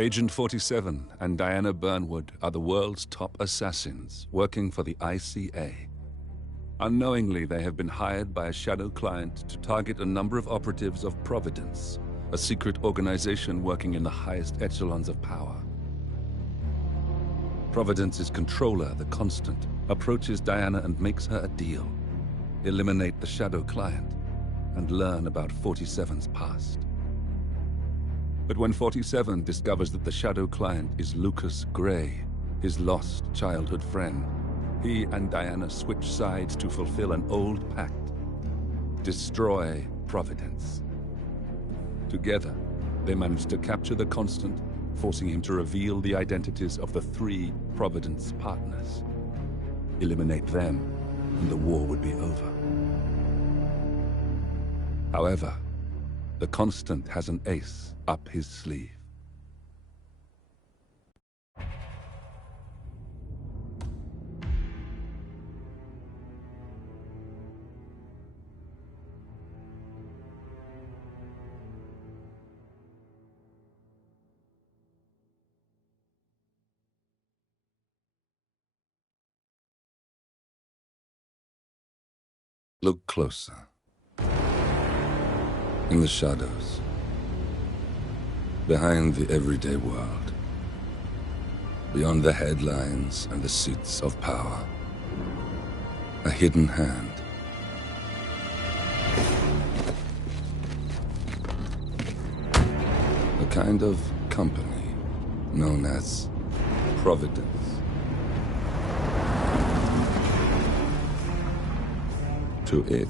Agent 47 and Diana Burnwood are the world's top assassins working for the ICA. Unknowingly, they have been hired by a shadow client to target a number of operatives of Providence, a secret organization working in the highest echelons of power. Providence's controller, the Constant, approaches Diana and makes her a deal. Eliminate the shadow client and learn about 47's past. But when 47 discovers that the shadow client is Lucas Gray, his lost childhood friend, he and Diana switch sides to fulfill an old pact: destroy Providence. Together, they manage to capture the Constant, forcing him to reveal the identities of the 3 Providence partners. Eliminate them, and the war would be over. However, the Constant has an ace up his sleeve. Look closer. In the shadows, behind the everyday world, beyond the headlines and the suits of power, a hidden hand. A kind of company known as Providence. To it,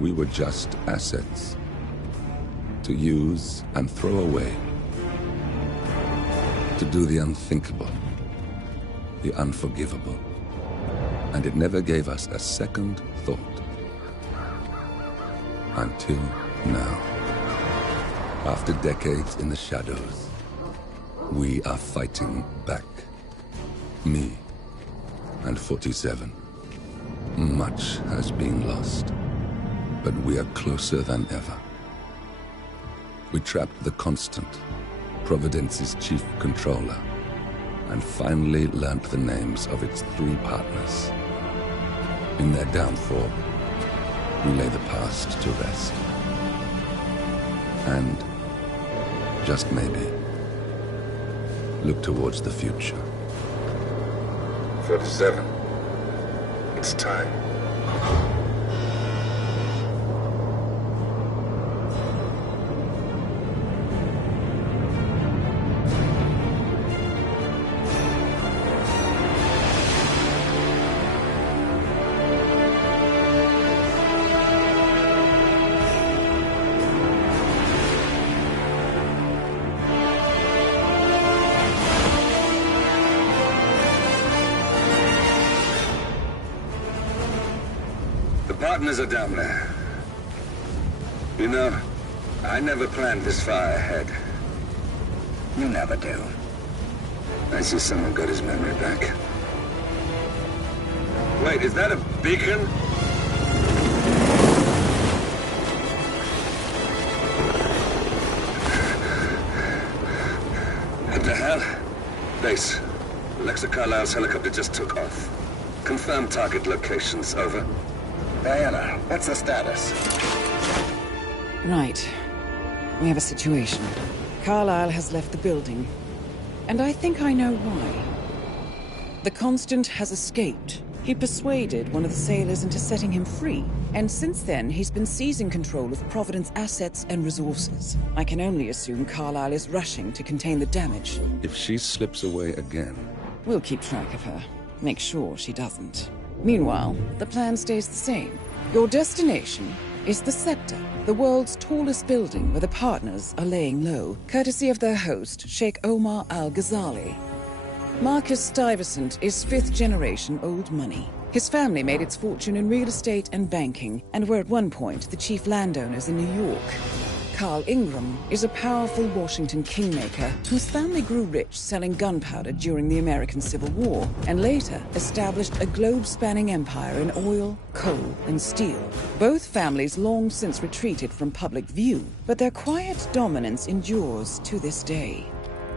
we were just assets, to use and throw away, to do the unthinkable, the unforgivable, and it never gave us a second thought. Until now. After decades in the shadows, we are fighting back. Me and 47. Much has been lost, but we are closer than ever. We trapped the Constant, Providence's chief controller, and finally learnt the names of its 3 partners. In their downfall, we lay the past to rest. And, just maybe, look towards the future. 47. It's time. Partners are down there. You know, I never planned this far ahead. You never do. I see someone got his memory back. Wait, is that a beacon? What the hell? Base. Alexa Carlisle's helicopter just took off. Confirm target locations, over. Diana, what's the status? Right. We have a situation. Carlisle has left the building. And I think I know why. The Constant has escaped. He persuaded one of the sailors into setting him free. And since then, he's been seizing control of Providence assets and resources. I can only assume Carlisle is rushing to contain the damage. If she slips away again... We'll keep track of her. Make sure she doesn't. Meanwhile, the plan stays the same. Your destination is the Scepter, the world's tallest building where the partners are laying low, courtesy of their host, Sheikh Omar Al-Ghazali. Marcus Stuyvesant is 5th-generation old money. His family made its fortune in real estate and banking, and were at one point the chief landowners in New York. Carl Ingram is a powerful Washington kingmaker whose family grew rich selling gunpowder during the American Civil War, and later established a globe-spanning empire in oil, coal, and steel. Both families long since retreated from public view, but their quiet dominance endures to this day.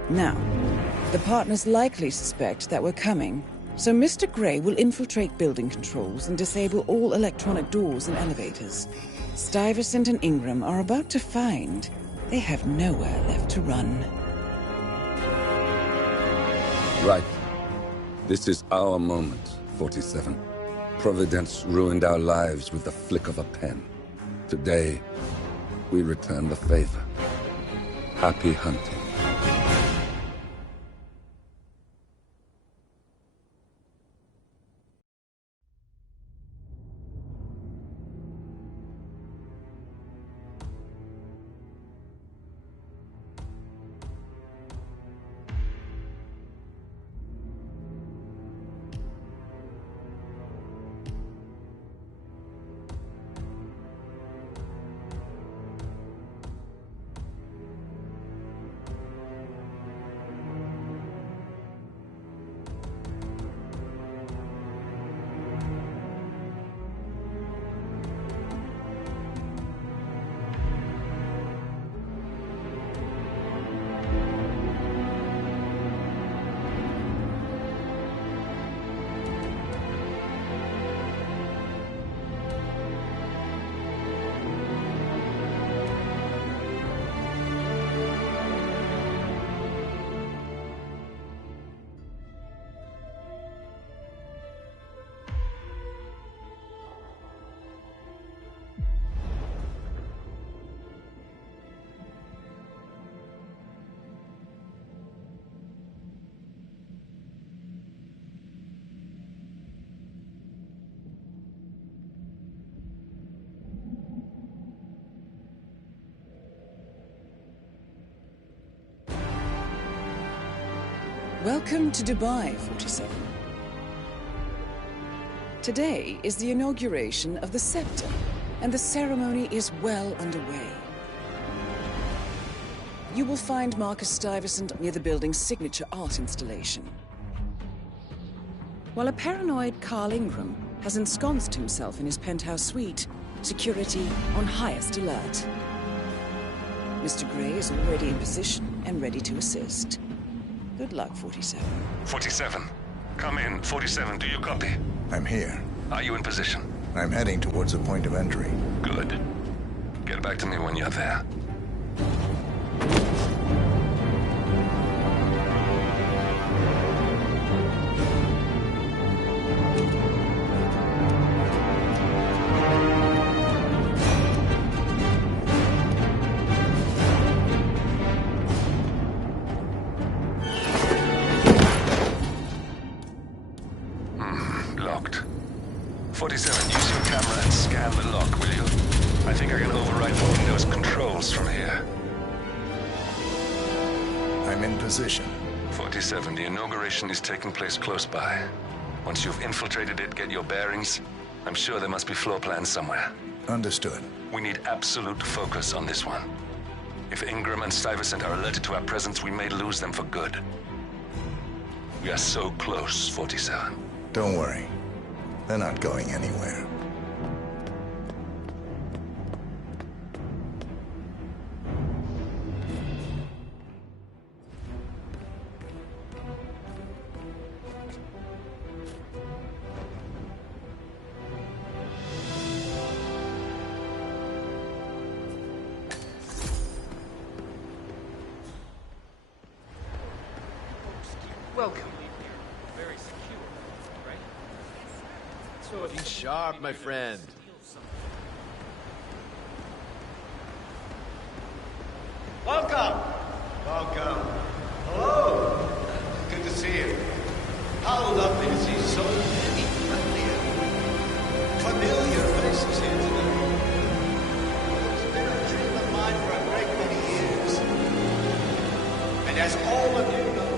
Now, the partners likely suspect that we're coming, so Mr. Gray will infiltrate building controls and disable all electronic doors and elevators. Stuyvesant and Ingram are about to find they have nowhere left to run. Right. This is our moment, 47. Providence ruined our lives with the flick of a pen. Today, we return the favor. Happy hunting. Welcome to Dubai, 47. Today is the inauguration of the scepter, and the ceremony is well underway. You will find Marcus Stuyvesant near the building's signature art installation, while a paranoid Carl Ingram has ensconced himself in his penthouse suite, security on highest alert. Mr. Gray is already in position and ready to assist. Good luck, 47. 47. Come in. 47, do you copy? I'm here. Are you in position? I'm heading towards a point of entry. Good. Get back to me when you're there. Locked. 47, use your camera and scan the lock, will you? I think I can override the Windows controls from here. I'm in position. 47, the inauguration is taking place close by. Once you've infiltrated it, get your bearings. I'm sure there must be floor plans somewhere. Understood. We need absolute focus on this one. If Ingram and Stuyvesant are alerted to our presence, we may lose them for good. We are so close, 47. Don't worry. They're not going anywhere. Welcome. Very secure, right? So be sharp, my friend. Welcome! Welcome. Hello! Good to see you. How lovely to see so many familiar faces here today. It's been a dream of mine for a great many years. And as all of you know,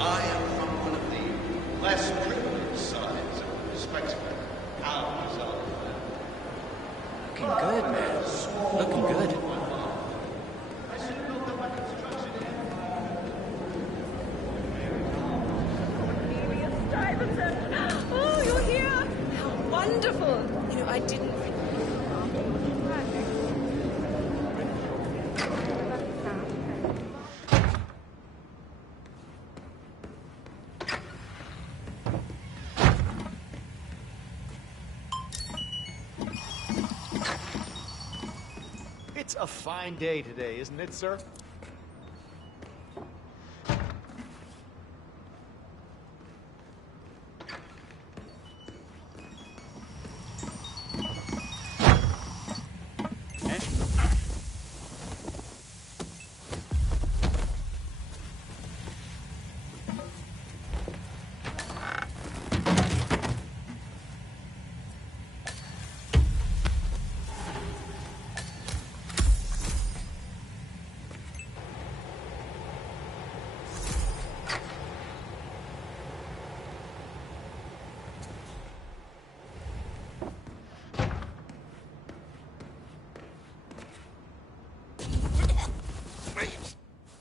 I am from one of the less privileged sides of the spectrum. How is all of that? Looking good, man. Looking good. Oh, you're here! How wonderful! You know, I didn't... a fine day today, isn't it, sir?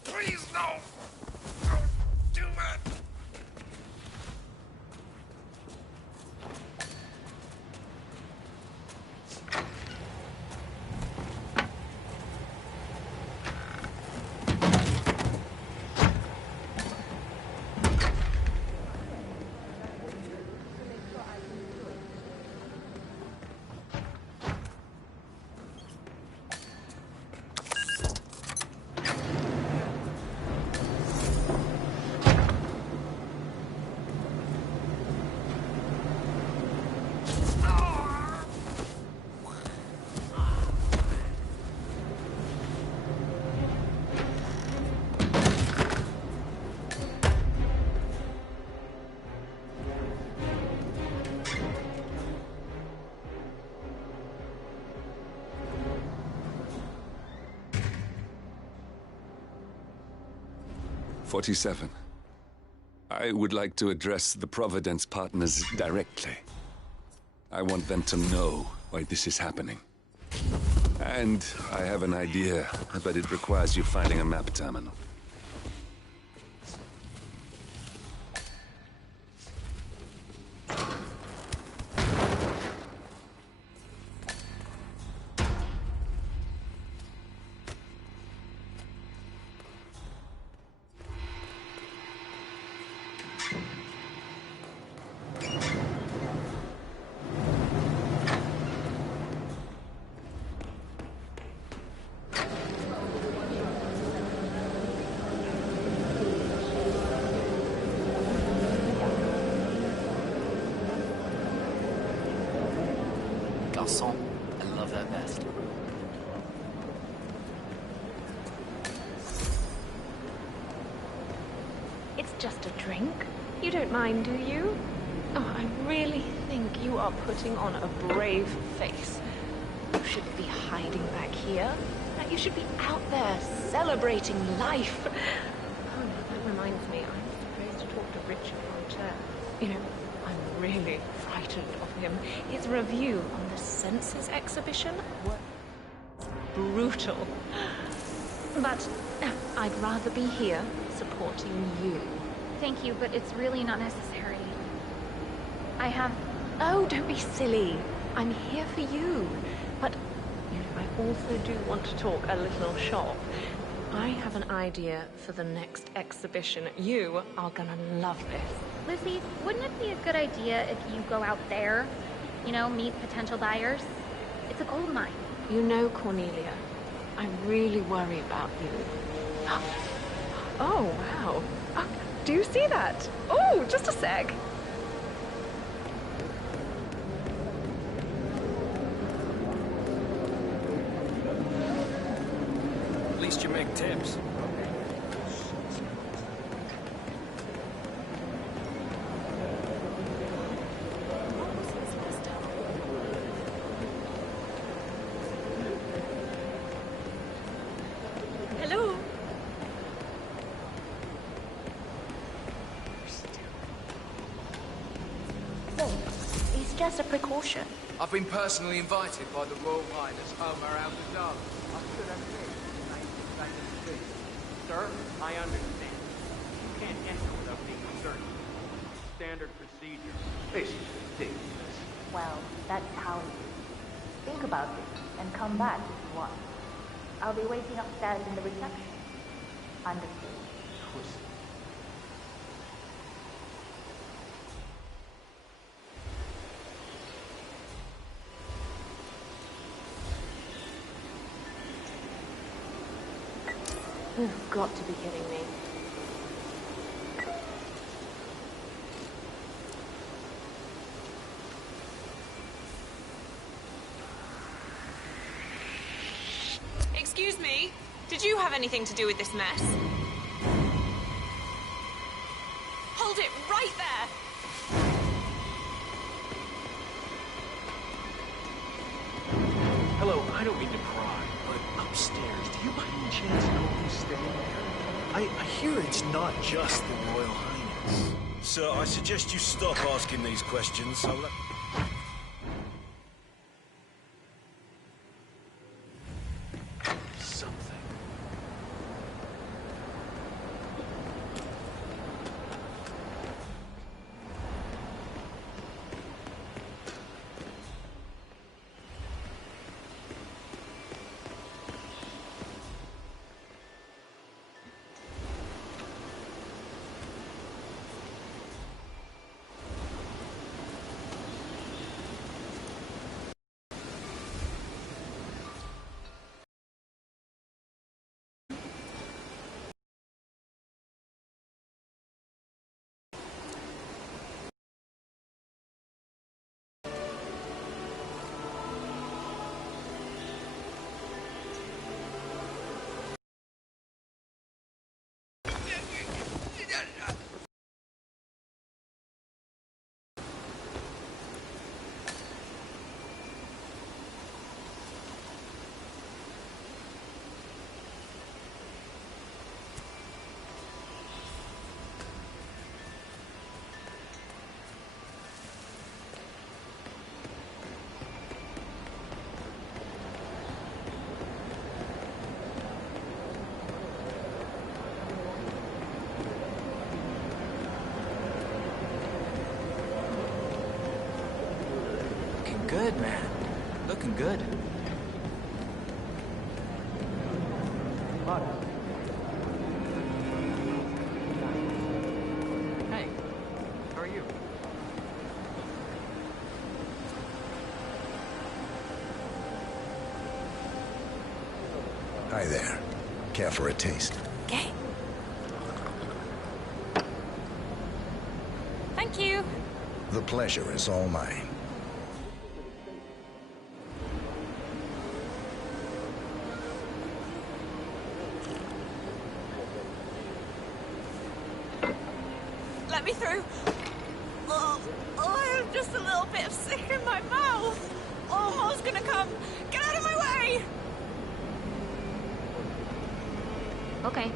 Please, no! Don't do that! "47. I would like to address the Providence partners directly. I want them to know why this is happening. And I have an idea, but it requires you finding a map terminal. Garçon, I love her best. It's just a drink. You don't mind, do you? Oh, I really think you are putting on a brave face. You shouldn't be hiding back here. You should be out there celebrating life. Oh, that reminds me, I'm supposed to talk to Richard Monter. You know, I'm really frightened of him. His review on the Senses exhibition was brutal. But I'd rather be here supporting you. Thank you, but it's really not necessary. I have... Oh, don't be silly. I'm here for you. But you know, I also do want to talk a little shop. I have an idea for the next exhibition. You are gonna love this. Lizzie, wouldn't it be a good idea if you go out there, you know, meet potential buyers? It's a gold mine. You know, Cornelia, I really worry about you. Oh, wow. Do you see that? Oh, just a sec. At least you make tips. Hello. It's just a precaution. I've been personally invited by the Royal Highness Omar Al-Gaddafi. I should have said, sir, I understand. You can't enter without being searched. Standard procedure. This is ridiculous. Well, that's how it is. Think about it and come back if you want. I'll be waiting upstairs in the reception. Understood. Twisted. You've got to be kidding me. Excuse me, did you have anything to do with this mess? Hold it right there! Hello, I don't mean to pry, but upstairs, do you by any chance know who's staying there? I hear it's not just the Royal Highness. Sir, I suggest you stop asking these questions. Good, man. Looking good. Hey, how are you? Hi there. Care for a taste? Okay. Thank you. The pleasure is all mine. Let me through. Oh, I'm just a little bit of sick in my mouth. Oh, Mo's gonna come. Get out of my way! Okay.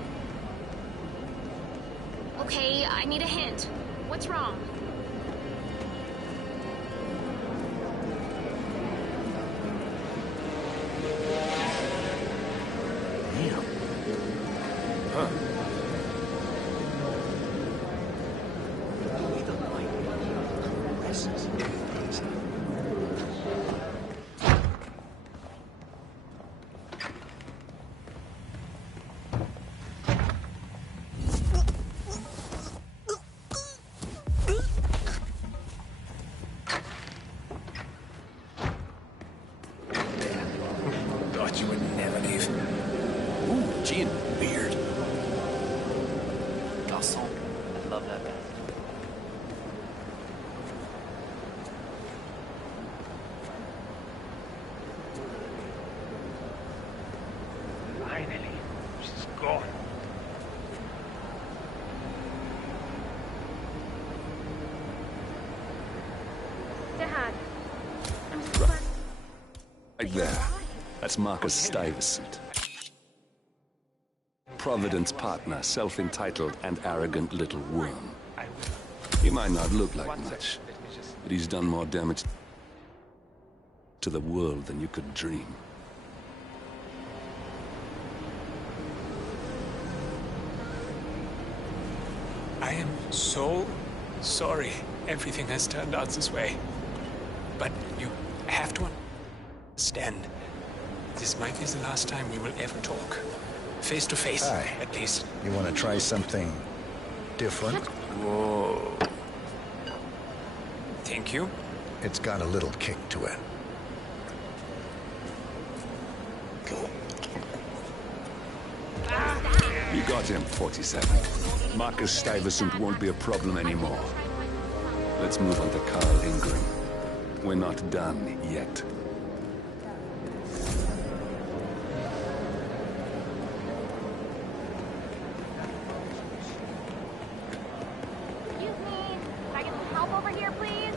Okay, I need a hint. What's wrong? Damn. Huh. Thought you would never leave. Ooh, gin, weird. Garçon, I love that band. Finally, she's gone. Dad, I'm so glad. Right there. That's Marcus Stuyvesant. Providence partner, self-entitled and arrogant little worm. He might not look like much, but he's done more damage to the world than you could dream. I am so sorry everything has turned out this way. But you have to understand, this might be the last time we will ever talk. Face to face, at least. You want to try something different? Whoa. Thank you. It's got a little kick to it. You got him, 47. Marcus Stuyvesant won't be a problem anymore. Let's move on to Carl Ingram. We're not done yet. Excuse me. Can I get some help over here, please?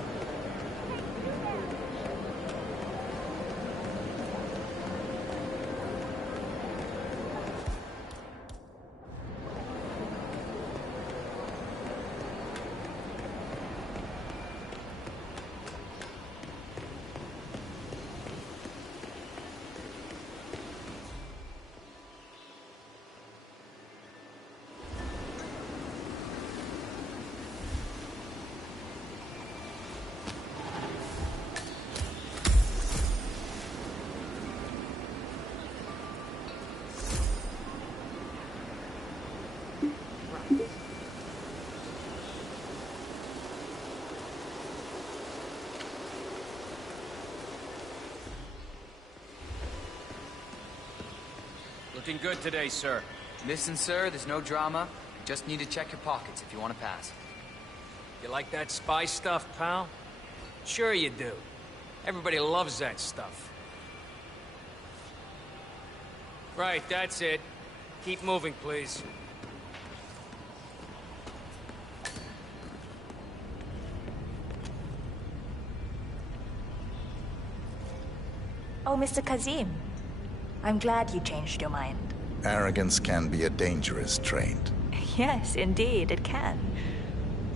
Looking good today, sir. Listen, sir, there's no drama. Just need to check your pockets if you want to pass. You like that spy stuff, pal? Sure you do. Everybody loves that stuff. Right, that's it. Keep moving, please. Oh, Mr. Kazim. I'm glad you changed your mind. Arrogance can be a dangerous trait. Yes, indeed, it can.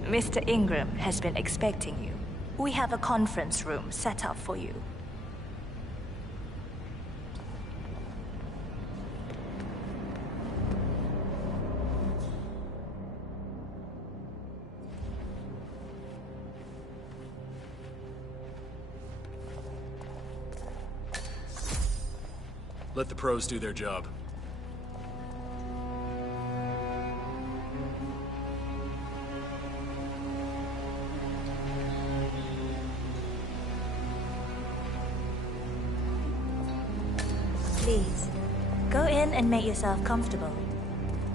Mr. Ingram has been expecting you. We have a conference room set up for you. Let the pros do their job. Please, go in and make yourself comfortable.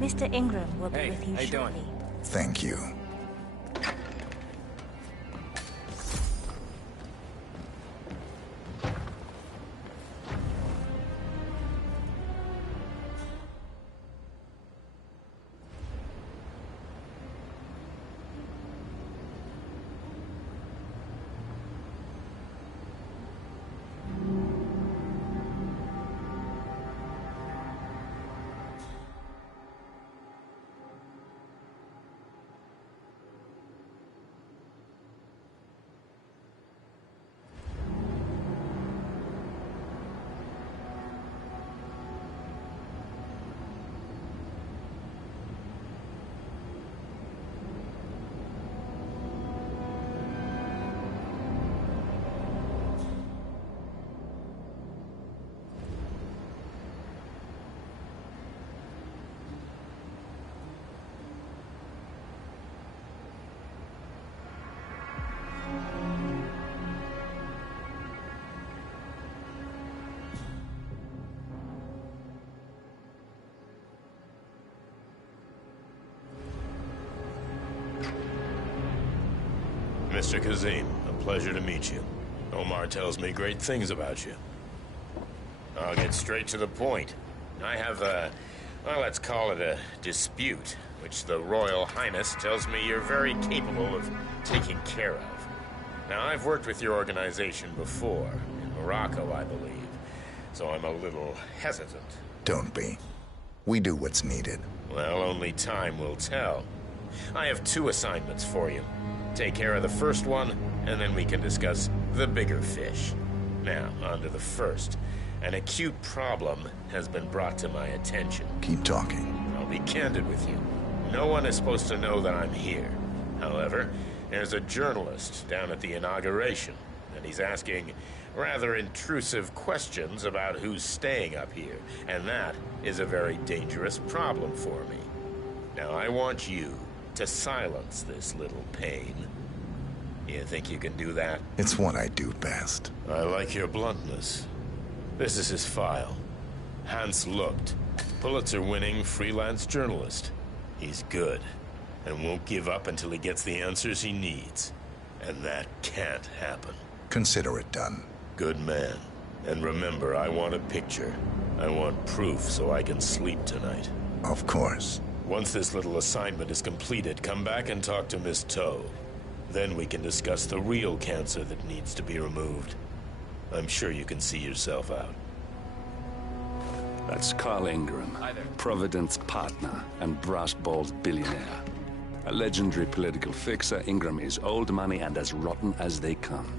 Mr. Ingram will be with you shortly. Thank you. Mr. Kazim, a pleasure to meet you. Omar tells me great things about you. I'll get straight to the point. I have a, well, let's call it a dispute, which the Royal Highness tells me you're very capable of taking care of. Now, I've worked with your organization before, in Morocco, I believe, so I'm a little hesitant. Don't be. We do what's needed. Well, only time will tell. I have 2 assignments for you. Take care of the first one, and then we can discuss the bigger fish. Now, on to the first. An acute problem has been brought to my attention. Keep talking. I'll be candid with you. No one is supposed to know that I'm here. However, there's a journalist down at the inauguration, and he's asking rather intrusive questions about who's staying up here, and that is a very dangerous problem for me. Now, I want you to silence this little pain. You think you can do that? It's what I do best. I like your bluntness. This is his file. Hans looked. Pulitzer-winning freelance journalist. He's good, and won't give up until he gets the answers he needs. And that can't happen. Consider it done. Good man. And remember, I want a picture. I want proof so I can sleep tonight. Of course. Once this little assignment is completed, come back and talk to Miss Toe. Then we can discuss the real cancer that needs to be removed. I'm sure you can see yourself out. That's Carl Ingram, Provident's partner and brass-balled billionaire. A legendary political fixer, Ingram is old money and as rotten as they come.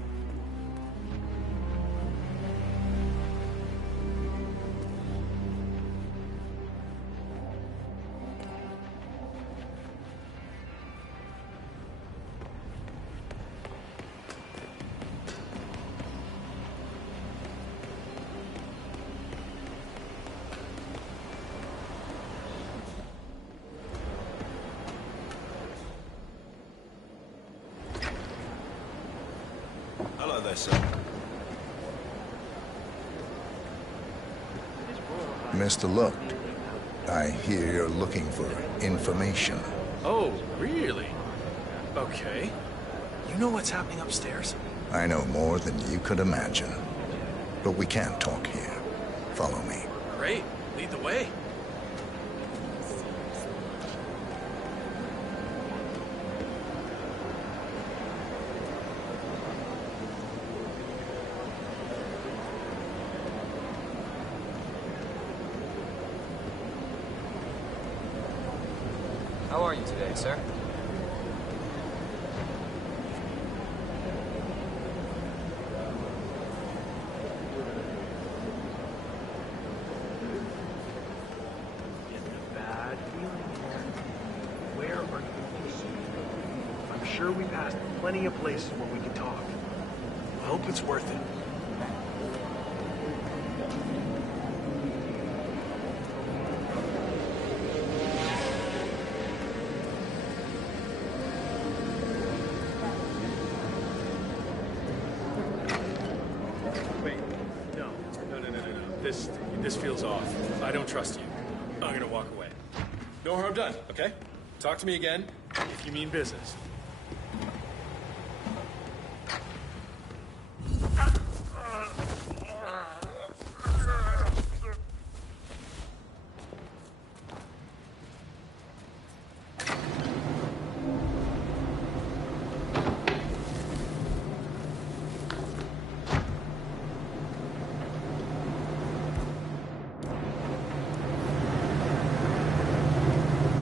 Hello there, sir. Mr. Look, I hear you're looking for information. Oh, really? Okay. You know what's happening upstairs? I know more than you could imagine. But we can't talk here. Follow me. Great. Lead the way. How are you today, sir? Getting a bad feeling here. Where are you thinking? I'm sure we passed plenty of places where we can talk. I hope it's worth it. This feels off. I don't trust you. I'm gonna walk away. No harm done, okay? Talk to me again if you mean business.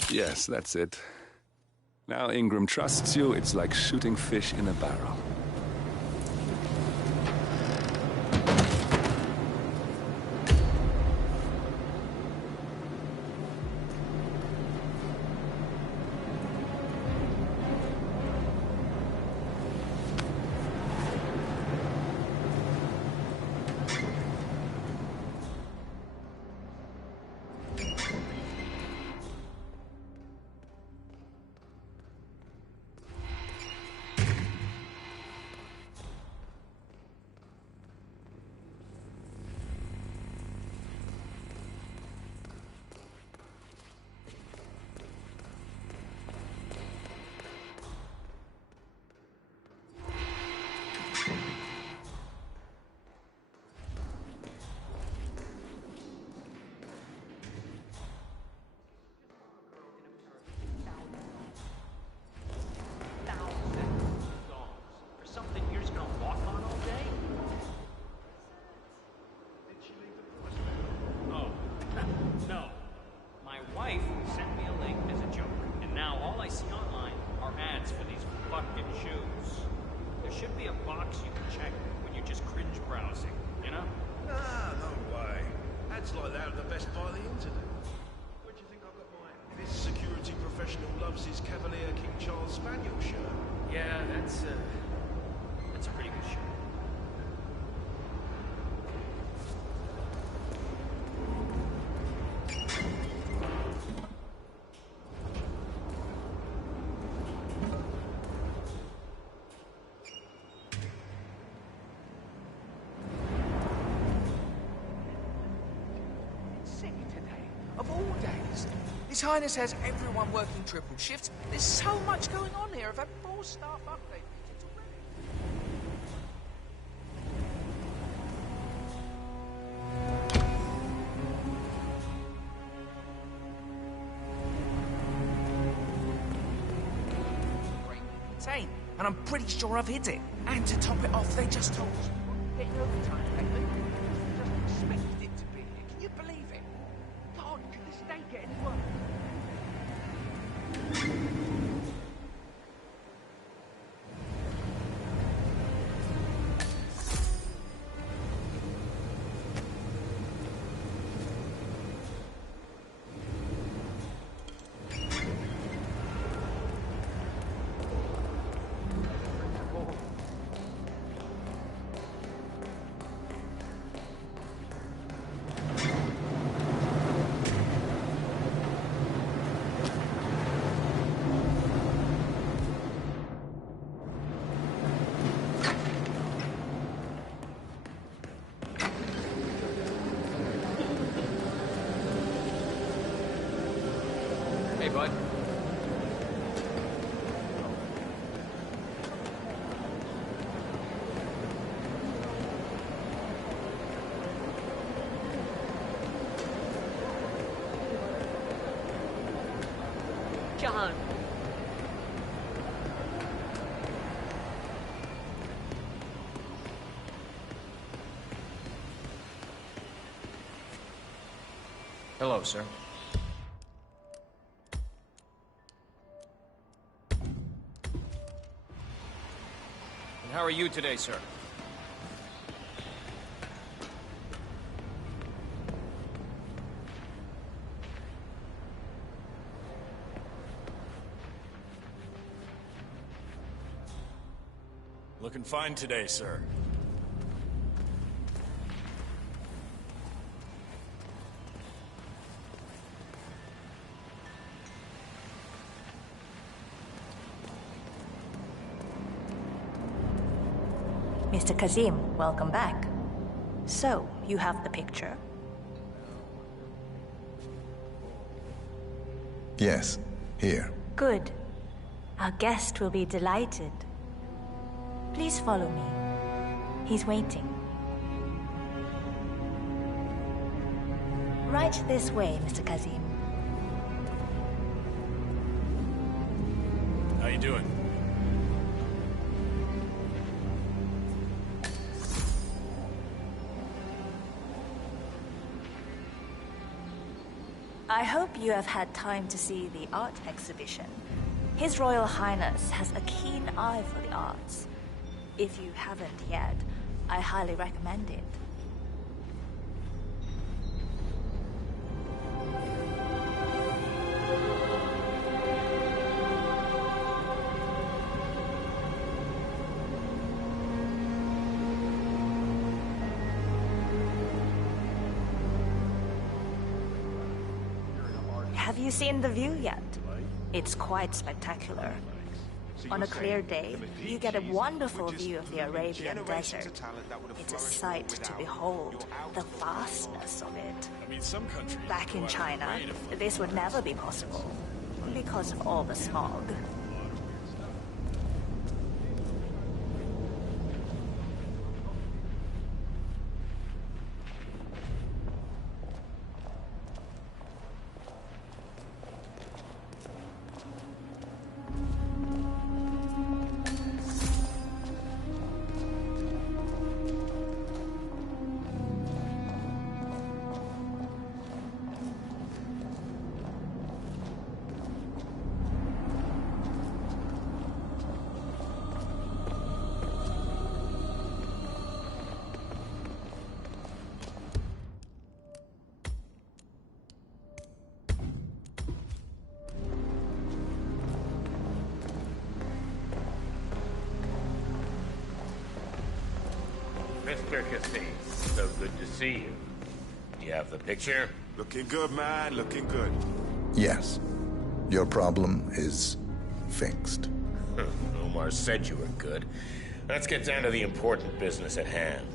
Yes, that's it. Now Ingram trusts you, it's like shooting fish in a barrel. His Cavalier King Charles Spaniel shirt. Yeah, that's a pretty good shirt. Sick today. Of all days. His Highness has everyone working triple shifts. There's so much going on here. I've had 4 staff update meetings already. Insane. And I'm pretty sure I've hit it. And to top it off, they just told us we're getting overtime. They just expected it to be here. Can you believe it? God, can this day get any worse? Hey, bud. John. Hello, sir. And how are you today, sir? Looking fine today, sir. Mr. Kazim, welcome back. So, you have the picture? Yes, here. Good. Our guest will be delighted. Please follow me. He's waiting. Right this way, Mr. Kazim. How you doing? I hope you have had time to see the art exhibition. His Royal Highness has a keen eye for the arts. If you haven't yet, I highly recommend it. Have you seen the view yet? It's quite spectacular. On a clear day, you get a wonderful view of the Arabian desert. It's a sight to behold, the vastness of it. Back in China, this would never be possible, because of all the smog. Mr. Cassie, so good to see you. Do you have the picture? Looking good, man. Looking good. Yes. Your problem is fixed. Omar said you were good. Let's get down to the important business at hand.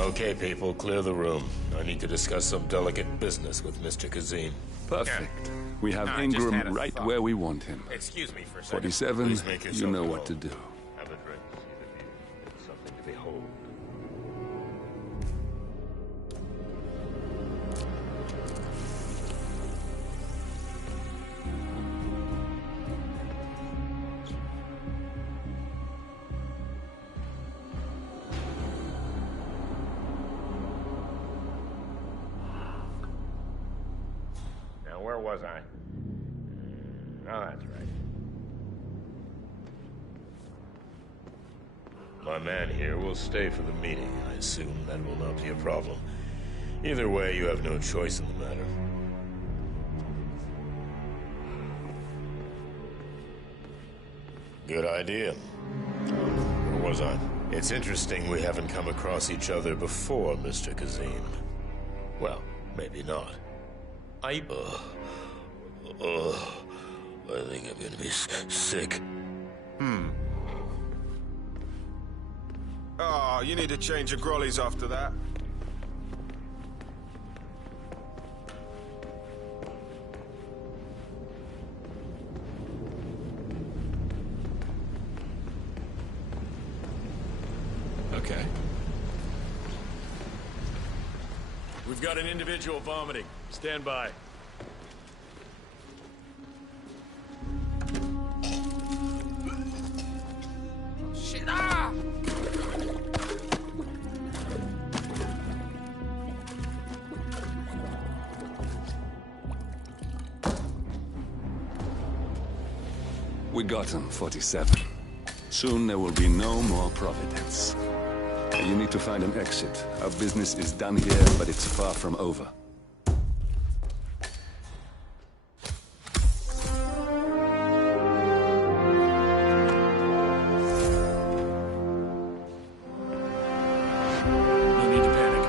Okay, people, clear the room. I need to discuss some delicate business with Mr. Kazim. Perfect. We have I just had Ingram a right thought. where we want him. Excuse me for a second. 47, Please make you yourself know at what to home. do. Have a drink. See the view. It's something to behold. Now, where was I? Oh, that's right. My man here will stay for the meeting. I assume that will not be a problem. Either way, you have no choice in the matter. Good idea. Where was I? It's interesting we haven't come across each other before, Mr. Kazim. Well, maybe not. I think I'm gonna be sick. Oh, you need to change your grollies after that. Okay. We've got an individual vomiting. Stand by. Shit! Ah! We got him, 47. Soon there will be no more Providence. You need to find an exit. Our business is done here, but it's far from over. No need to panic.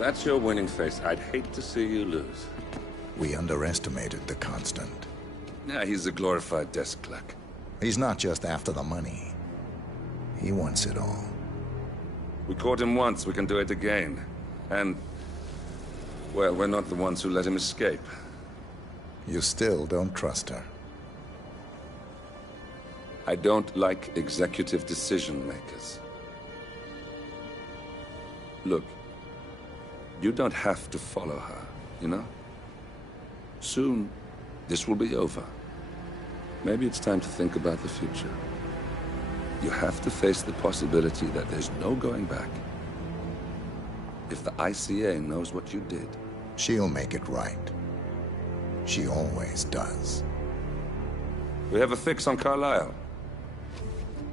that's your winning face, I'd hate to see you lose. We underestimated the Constant. Yeah, he's a glorified desk clerk. He's not just after the money. He wants it all. We caught him once, we can do it again. And, well, we're not the ones who let him escape. You still don't trust her. I don't like executive decision makers. Look, you don't have to follow her, you know? Soon, this will be over. Maybe it's time to think about the future. You have to face the possibility that there's no going back. If the ICA knows what you did... She'll make it right. She always does. We have a fix on Carlisle.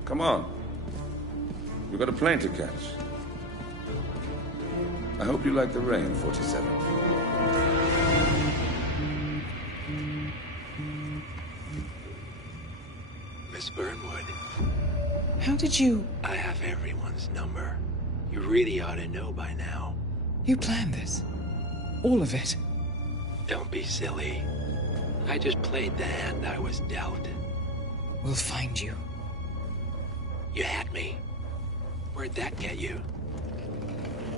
Come on. We've got a plane to catch. I hope you like the rain, 47. Miss Burnwood. How did you... I have everyone's number. You really ought to know by now. You planned this? All of it? Don't be silly. I just played the hand I was dealt. We'll find you. You had me. Where'd that get you?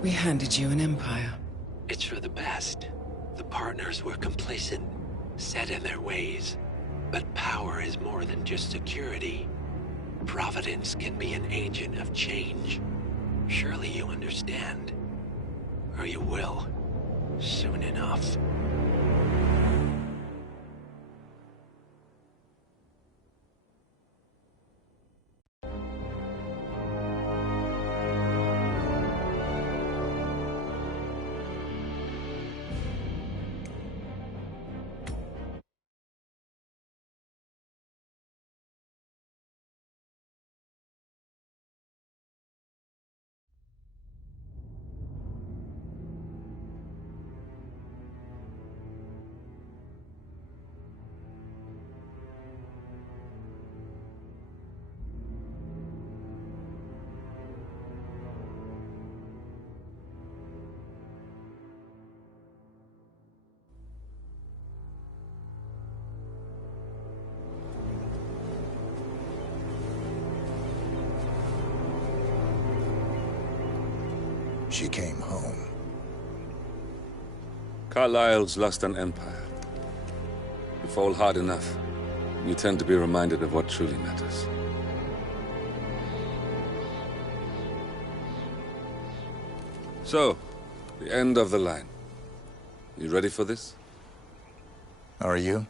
We handed you an empire. It's for the best. The partners were complacent, set in their ways. But power is more than just security. Providence can be an agent of change. Surely you understand. Or you will. Soon enough. She came home. Carlisle's lost an empire. You fall hard enough, you tend to be reminded of what truly matters. So, the end of the line. You ready for this? Are you?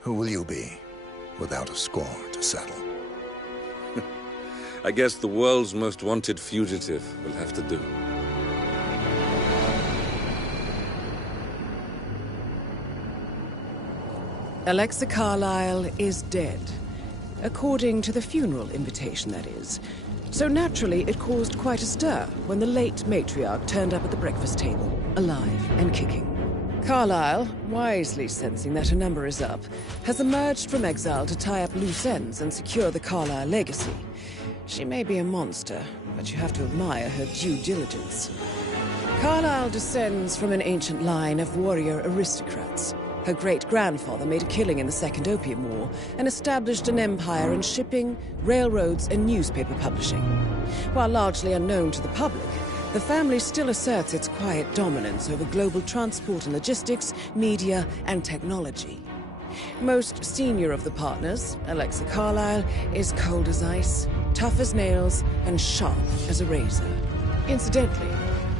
Who will you be, without a score to settle? I guess the world's most wanted fugitive will have to do. Alexa Carlisle is dead. According to the funeral invitation, that is. So naturally, it caused quite a stir when the late matriarch turned up at the breakfast table, alive and kicking. Carlisle, wisely sensing that her number is up, has emerged from exile to tie up loose ends and secure the Carlisle legacy. She may be a monster, but you have to admire her due diligence. Carlisle descends from an ancient line of warrior aristocrats. Her great-grandfather made a killing in the Second Opium War and established an empire in shipping, railroads, and newspaper publishing. While largely unknown to the public, the family still asserts its quiet dominance over global transport and logistics, media, and technology. Most senior of the partners, Alexa Carlisle, is cold as ice, tough as nails, and sharp as a razor. Incidentally,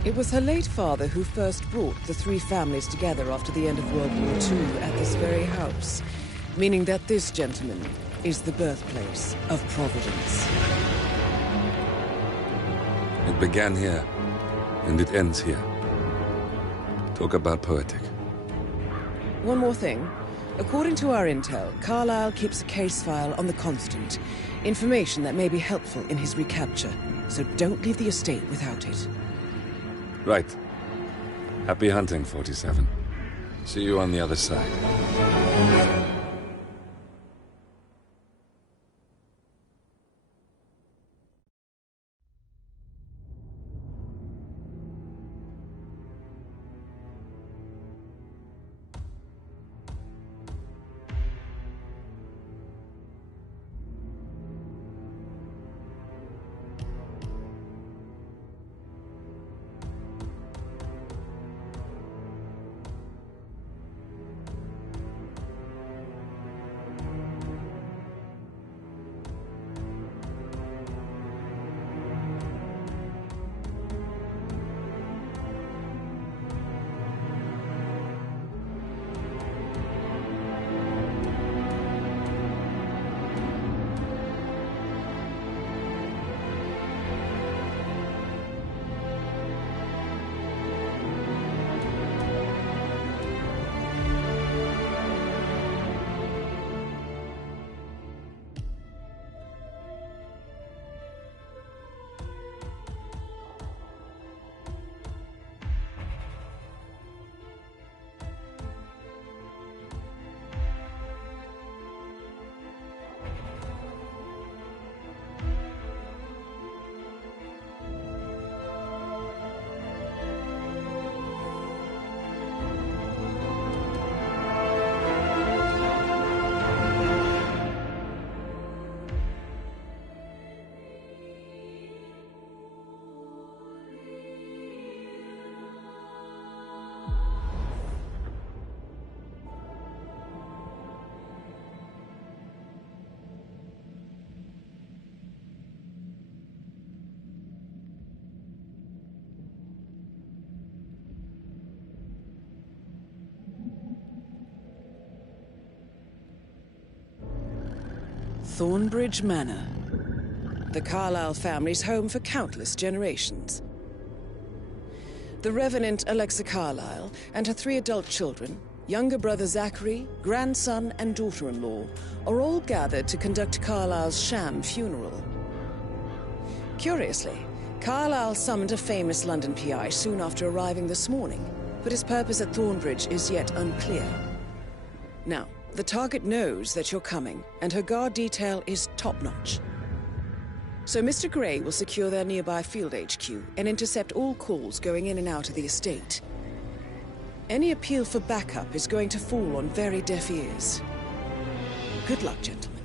it was her late father who first brought the three families together after the end of World War II at this very house, meaning that this gentleman is the birthplace of Providence. It began here, and it ends here. Talk about poetic. One more thing. According to our intel, Carlisle keeps a case file on the Constant. Information that may be helpful in his recapture, so don't leave the estate without it. Right. Happy hunting, 47. See you on the other side. Thornbridge Manor. The Carlyle family's home for countless generations. The Revenant Alexa Carlyle and her 3 adult children, younger brother Zachary, grandson and daughter-in-law, are all gathered to conduct Carlyle's sham funeral. Curiously, Carlyle summoned a famous London PI soon after arriving this morning, but his purpose at Thornbridge is yet unclear. Now, the target knows that you're coming, and her guard detail is top-notch. So Mr. Gray will secure their nearby field HQ and intercept all calls going in and out of the estate. Any appeal for backup is going to fall on very deaf ears. Good luck, gentlemen.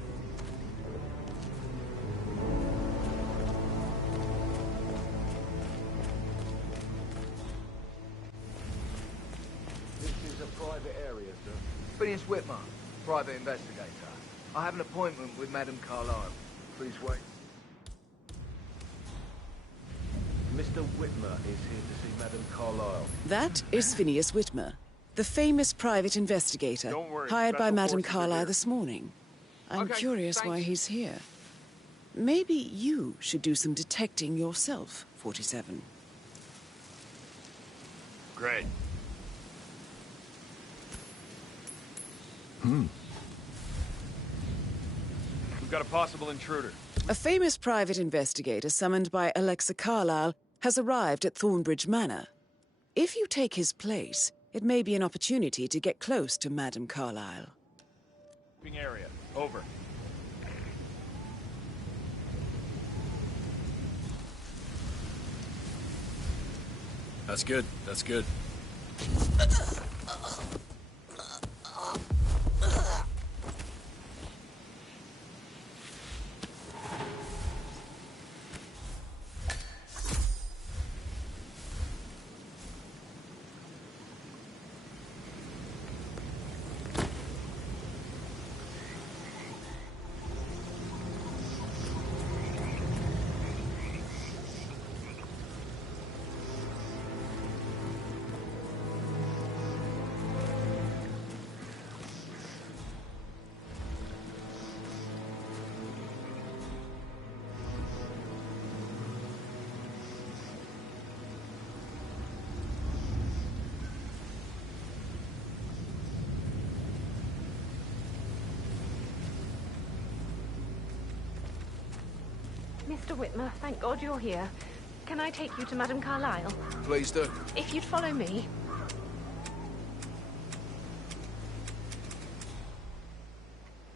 This is a private area, sir. Phineas Whitmer, private investigator. I have an appointment with Madame Carlyle. Please wait. Mr. Whitmer is here to see Madame Carlyle. That is Phineas Whitmer, the famous private investigator hired by Madame Carlyle this morning. I'm curious why he's here. Maybe you should do some detecting yourself, 47. Great. Hmm. We've got a possible intruder. A famous private investigator summoned by Alexa Carlyle has arrived at Thornbridge Manor. If you take his place, it may be an opportunity to get close to Madame Carlyle. Area. Over. That's good. That's good. Mr. Whitmer, thank God you're here. Can I take you to Madame Carlyle? Please do. If you'd follow me.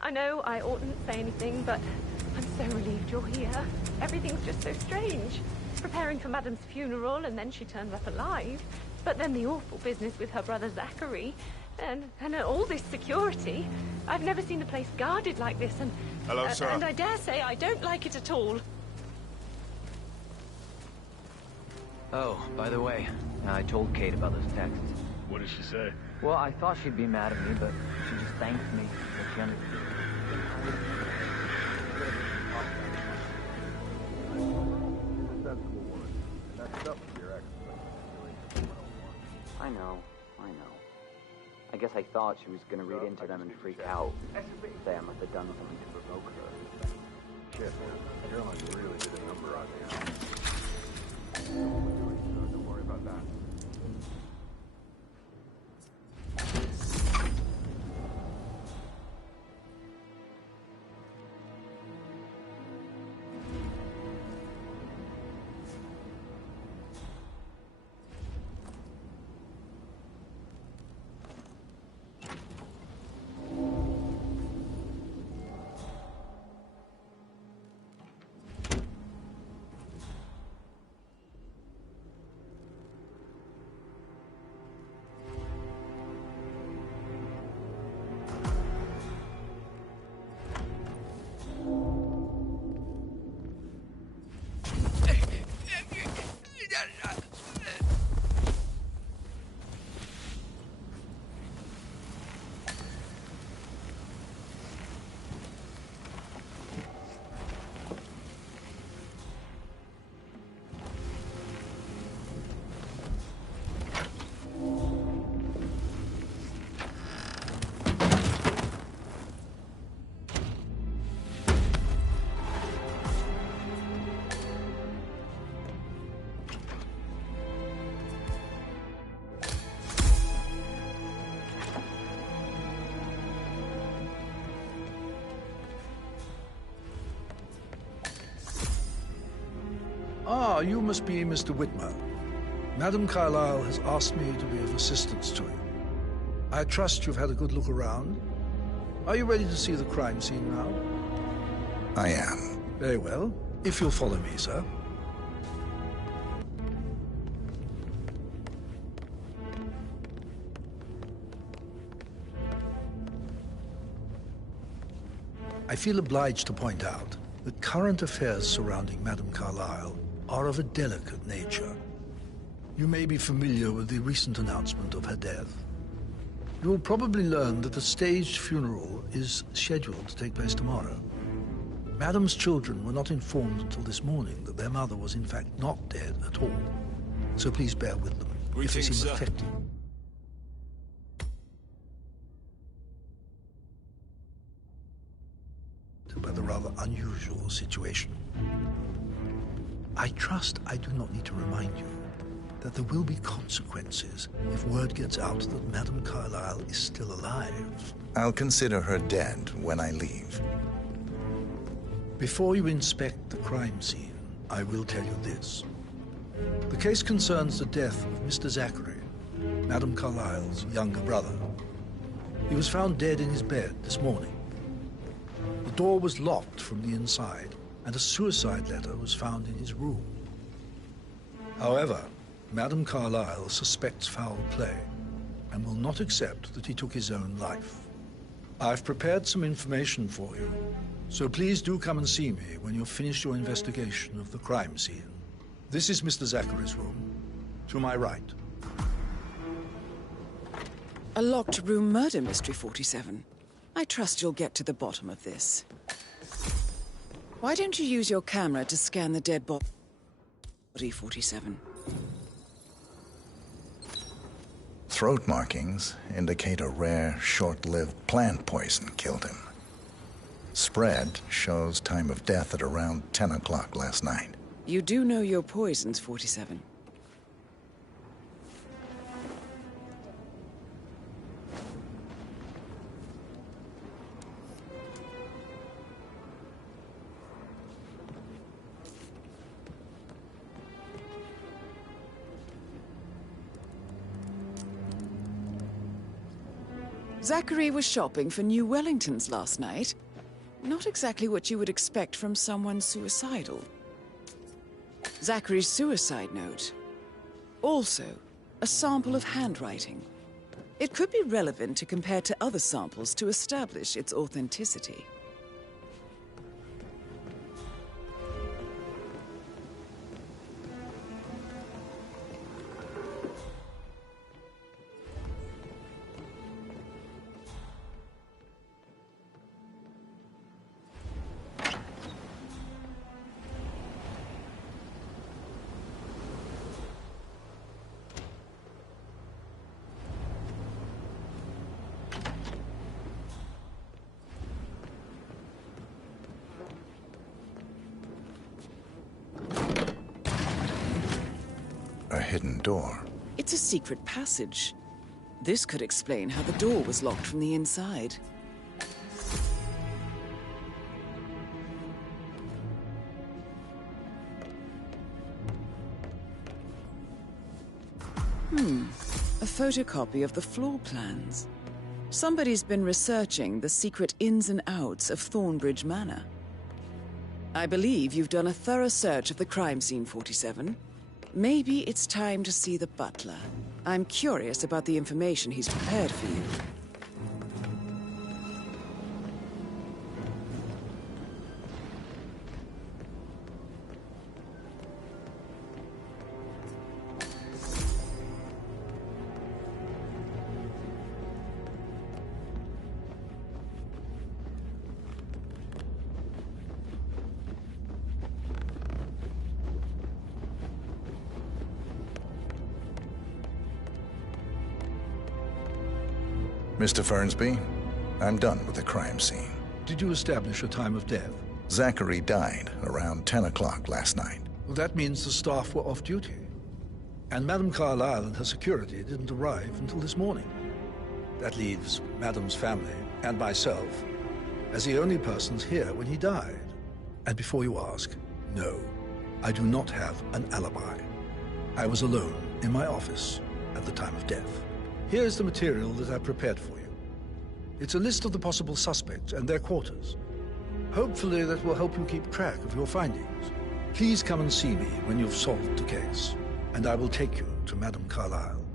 I know I oughtn't say anything, but I'm so relieved you're here. Everything's just so strange. Preparing for Madame's funeral, and then she turns up alive. But then the awful business with her brother Zachary, and all this security. I've never seen the place guarded like this, and... Hello, sir. And I dare say I don't like it at all. Oh, by the way, I told Kate about those texts. What did she say? Well, I thought she'd be mad at me, but she just thanked me. But she understood. I know. I guess I thought she was gonna read into them and freak out. Say I must have done something to provoke her. Shit, man. Caroline really did a number on me. Don't worry about that. Ah, you must be Mr. Whitmer. Madam Carlyle has asked me to be of assistance to you. I trust you've had a good look around. Are you ready to see the crime scene now? I am. Very well. If you'll follow me, sir. I feel obliged to point out that current affairs surrounding Madame Carlyle are of a delicate nature. You may be familiar with the recent announcement of her death. You will probably learn that a staged funeral is scheduled to take place tomorrow. Madame's children were not informed until this morning that their mother was in fact not dead at all. So please bear with them if they seem affected by the rather unusual situation. I trust I do not need to remind you that there will be consequences if word gets out that Madame Carlyle is still alive. I'll consider her dead when I leave. Before you inspect the crime scene, I will tell you this. The case concerns the death of Mr. Zachary, Madame Carlyle's younger brother. He was found dead in his bed this morning. The door was locked from the inside, and a suicide letter was found in his room. However, Madame Carlyle suspects foul play and will not accept that he took his own life. I've prepared some information for you, so please do come and see me when you've finished your investigation of the crime scene. This is Mr. Zachary's room, to my right. A locked room murder mystery, 47. I trust you'll get to the bottom of this. Why don't you use your camera to scan the dead body, 47? Throat markings indicate a rare, short-lived plant poison killed him. Spread shows time of death at around 10 o'clock last night. You do know your poisons, 47. Zachary was shopping for New Wellingtons last night. Not exactly what you would expect from someone suicidal. Zachary's suicide note. Also, a sample of handwriting. It could be relevant to compare to other samples to establish its authenticity. A hidden door. It's a secret passage. This could explain how the door was locked from the inside. A photocopy of the floor plans. Somebody's been researching the secret ins and outs of Thornbridge Manor. I believe you've done a thorough search of the crime scene, 47. Maybe it's time to see the butler. I'm curious about the information he's prepared for you. Mr. Fernsby, I'm done with the crime scene. Did you establish a time of death? Zachary died around 10 o'clock last night. Well, that means the staff were off duty. And Madame Carlyle and her security didn't arrive until this morning. That leaves Madame's family and myself as the only persons here when he died. And before you ask, no. I do not have an alibi. I was alone in my office at the time of death. Here's the material that I prepared for you. It's a list of the possible suspects and their quarters. Hopefully that will help you keep track of your findings. Please come and see me when you've solved the case, and I will take you to Madame Carlyle.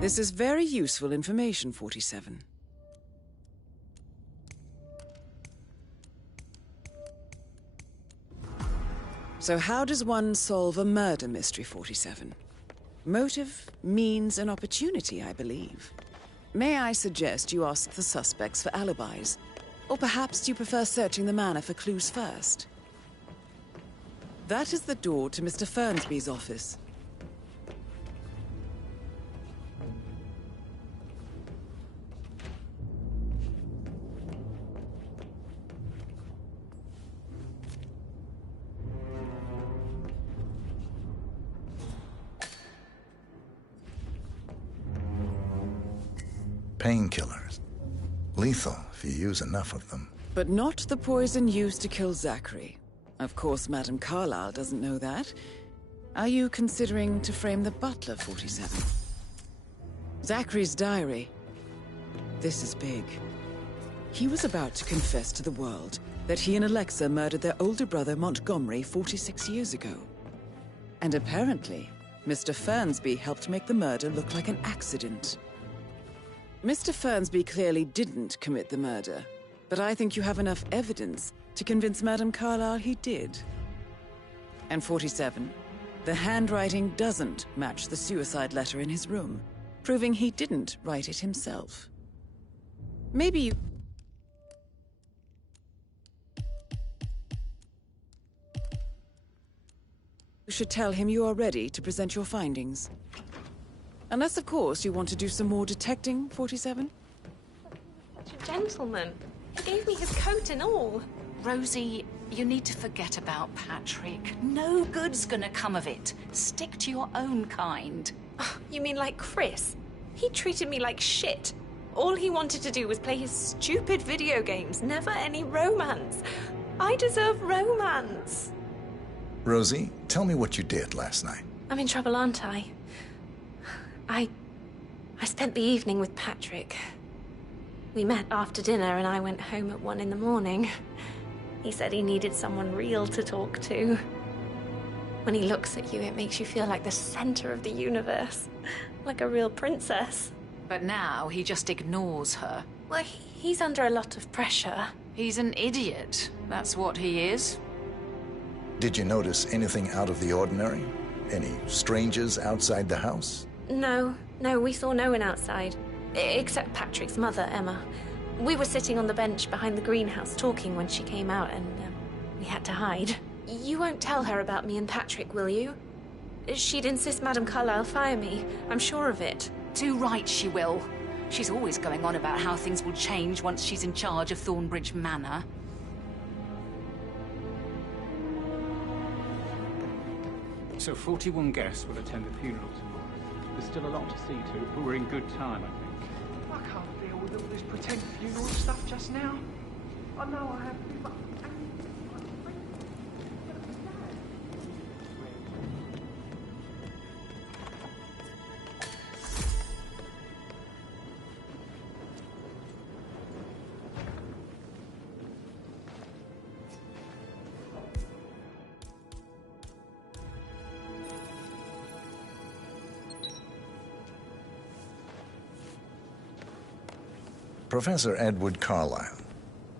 This is very useful information, 47. So how does one solve a murder mystery, 47? Motive, means, and opportunity, I believe. May I suggest you ask the suspects for alibis? Or perhaps you prefer searching the manor for clues first? That is the door to Mr. Fernsby's office. Painkillers. Lethal if you use enough of them. But not the poison used to kill Zachary. Of course, Madame Carlyle doesn't know that. Are you considering to frame the butler, 47? Zachary's diary. This is big. He was about to confess to the world that he and Alexa murdered their older brother Montgomery 46 years ago. And apparently, Mr. Fernsby helped make the murder look like an accident. Mr. Fernsby clearly didn't commit the murder, but I think you have enough evidence to convince Madame Carlyle he did. And 47, the handwriting doesn't match the suicide letter in his room, proving he didn't write it himself. Maybe you should tell him you are ready to present your findings. Unless, of course, you want to do some more detecting, 47? Such a gentleman. He gave me his coat and all. Rosie, you need to forget about Patrick. No good's gonna come of it. Stick to your own kind. Oh, you mean like Chris? He treated me like shit. All he wanted to do was play his stupid video games, never any romance. I deserve romance. Rosie, tell me what you did last night. I'm in trouble, aren't I? I spent the evening with Patrick. We met after dinner and I went home at 1 in the morning. He said he needed someone real to talk to. When he looks at you, it makes you feel like the center of the universe. Like a real princess. But now he just ignores her. Well, he's under a lot of pressure. He's an idiot. That's what he is. Did you notice anything out of the ordinary? Any strangers outside the house? No, we saw no one outside. Except Patrick's mother, Emma. We were sitting on the bench behind the greenhouse talking when she came out and we had to hide. You won't tell her about me and Patrick, will you? She'd insist Madame Carlyle fire me. I'm sure of it. Too right she will. She's always going on about how things will change once she's in charge of Thornbridge Manor. So 41 guests will attend the funeral tomorrow. There's still a lot to see to, but we're in good time, I think. I can't deal with all this pretend funeral stuff just now. I know I have... Professor Edward Carlyle,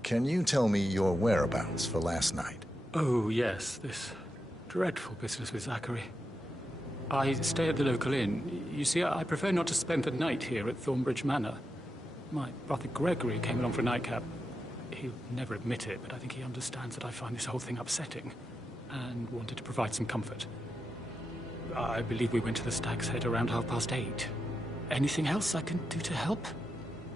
can you tell me your whereabouts for last night? Oh, yes, this dreadful business with Zachary. I stay at the local inn. You see, I prefer not to spend the night here at Thornbridge Manor. My brother Gregory came along for a nightcap. He'll never admit it, but I think he understands that I find this whole thing upsetting and wanted to provide some comfort. I believe we went to the Stag's Head around 8:30. Anything else I can do to help?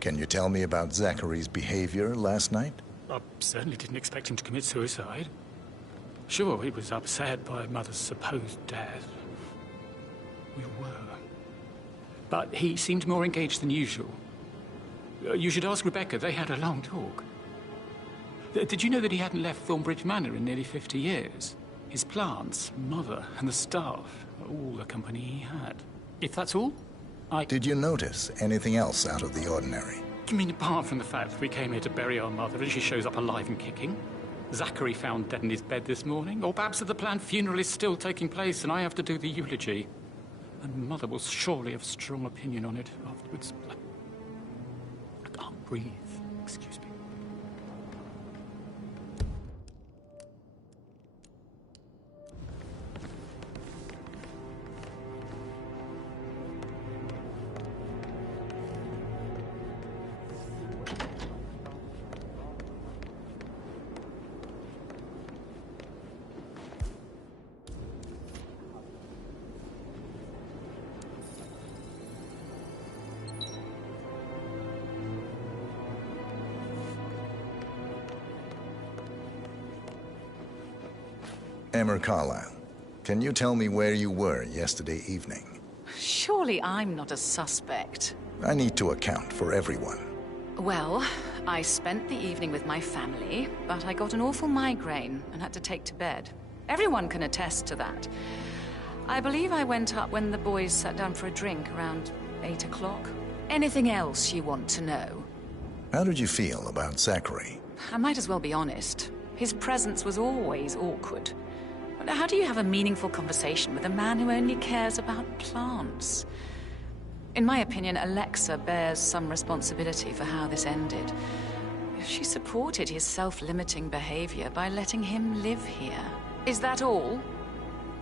Can you tell me about Zachary's behavior last night? I certainly didn't expect him to commit suicide. Sure, he was upset by Mother's supposed death. We were. But he seemed more engaged than usual. You should ask Rebecca. They had a long talk. Did you know that he hadn't left Thornbridge Manor in nearly 50 years? His plants, mother, and the staff were all the company he had. If that's all, Did you notice anything else out of the ordinary? You mean apart from the fact that we came here to bury our mother and she shows up alive and kicking? Zachary found dead in his bed this morning? Or perhaps that the planned funeral is still taking place and I have to do the eulogy? And Mother will surely have a strong opinion on it afterwards. I can't breathe. Excuse me. Emma Carlyle, can you tell me where you were yesterday evening? Surely I'm not a suspect. I need to account for everyone. Well, I spent the evening with my family, but I got an awful migraine and had to take to bed. Everyone can attest to that. I believe I went up when the boys sat down for a drink around 8 o'clock. Anything else you want to know? How did you feel about Zachary? I might as well be honest. His presence was always awkward. How do you have a meaningful conversation with a man who only cares about plants? In my opinion, Alexa bears some responsibility for how this ended. She supported his self-limiting behavior by letting him live here. Is that all?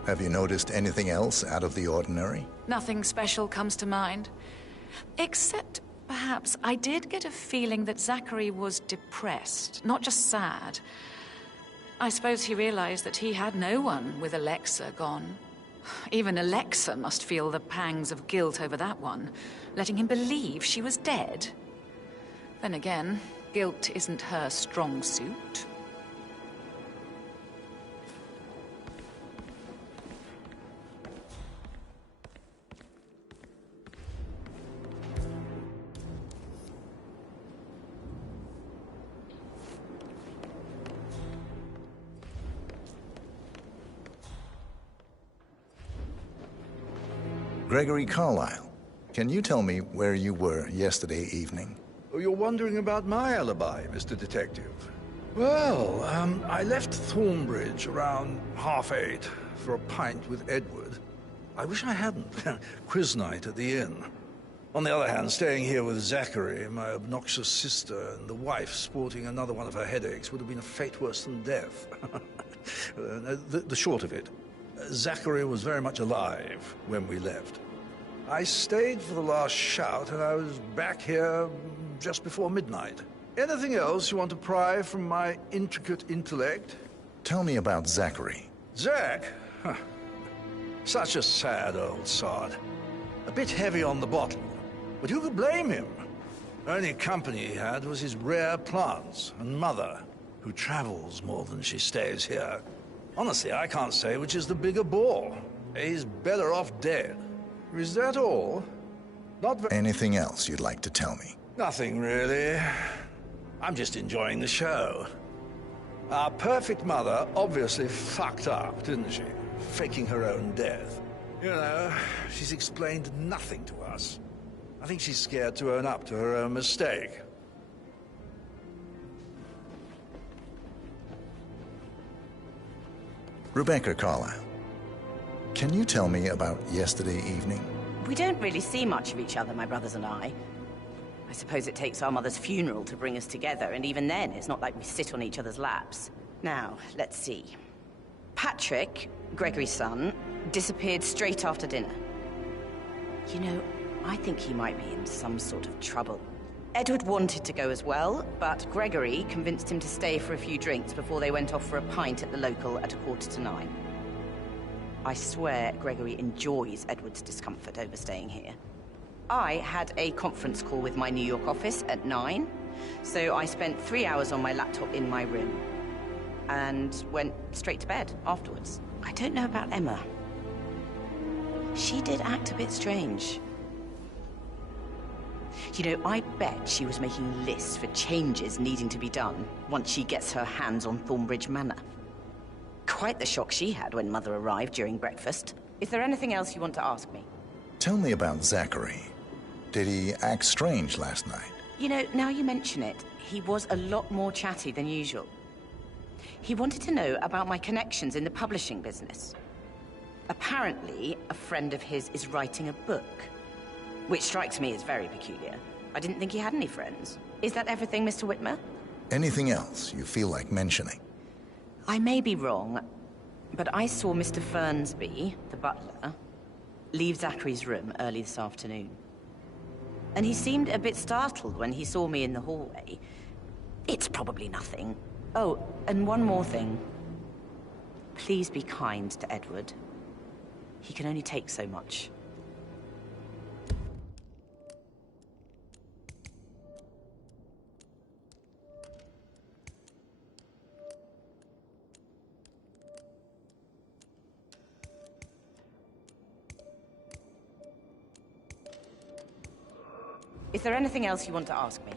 Have you noticed anything else out of the ordinary? Nothing special comes to mind. Except, perhaps, I did get a feeling that Zachary was depressed, not just sad. I suppose he realized that he had no one with Alexa gone. Even Alexa must feel the pangs of guilt over that one, letting him believe she was dead. Then again, guilt isn't her strong suit. Gregory Carlyle, can you tell me where you were yesterday evening? Oh, you're wondering about my alibi, Mr. Detective. Well, I left Thornbridge around 8:30 for a pint with Edward. I wish I hadn't. Quiz night at the inn. On the other hand, staying here with Zachary, my obnoxious sister, and the wife sporting another one of her headaches would have been a fate worse than death. The short of it, Zachary was very much alive when we left. I stayed for the last shout, and I was back here just before midnight. Anything else you want to pry from my intricate intellect? Tell me about Zachary. Zach? Huh. Such a sad old sod. A bit heavy on the bottle, but who could blame him? The only company he had was his rare plants and Mother, who travels more than she stays here. Honestly, I can't say which is the bigger bore. He's better off dead. Is that all? Anything else you'd like to tell me? Nothing, really. I'm just enjoying the show. Our perfect mother obviously fucked up, didn't she? Faking her own death. You know, she's explained nothing to us. I think she's scared to own up to her own mistake. Rebecca Carlyle, can you tell me about yesterday evening? We don't really see much of each other, my brothers and I. I suppose it takes our mother's funeral to bring us together, and even then, it's not like we sit on each other's laps. Now, let's see. Patrick, Gregory's son, disappeared straight after dinner. You know, I think he might be in some sort of trouble. Edward wanted to go as well, but Gregory convinced him to stay for a few drinks before they went off for a pint at the local at 9:15. I swear Gregory enjoys Edward's discomfort over staying here. I had a conference call with my New York office at 9, so I spent 3 hours on my laptop in my room and went straight to bed afterwards. I don't know about Emma. She did act a bit strange. You know, I bet she was making lists for changes needing to be done once she gets her hands on Thornbridge Manor. Quite the shock she had when Mother arrived during breakfast. Is there anything else you want to ask me? Tell me about Zachary. Did he act strange last night? You know, now you mention it, he was a lot more chatty than usual. He wanted to know about my connections in the publishing business. Apparently, a friend of his is writing a book, which strikes me as very peculiar. I didn't think he had any friends. Is that everything, Mr. Whitmer? Anything else you feel like mentioning? I may be wrong, but I saw Mr. Fernsby, the butler, leave Zachary's room early this afternoon. And he seemed a bit startled when he saw me in the hallway. It's probably nothing. Oh, and one more thing. Please be kind to Edward. He can only take so much. Is there anything else you want to ask me?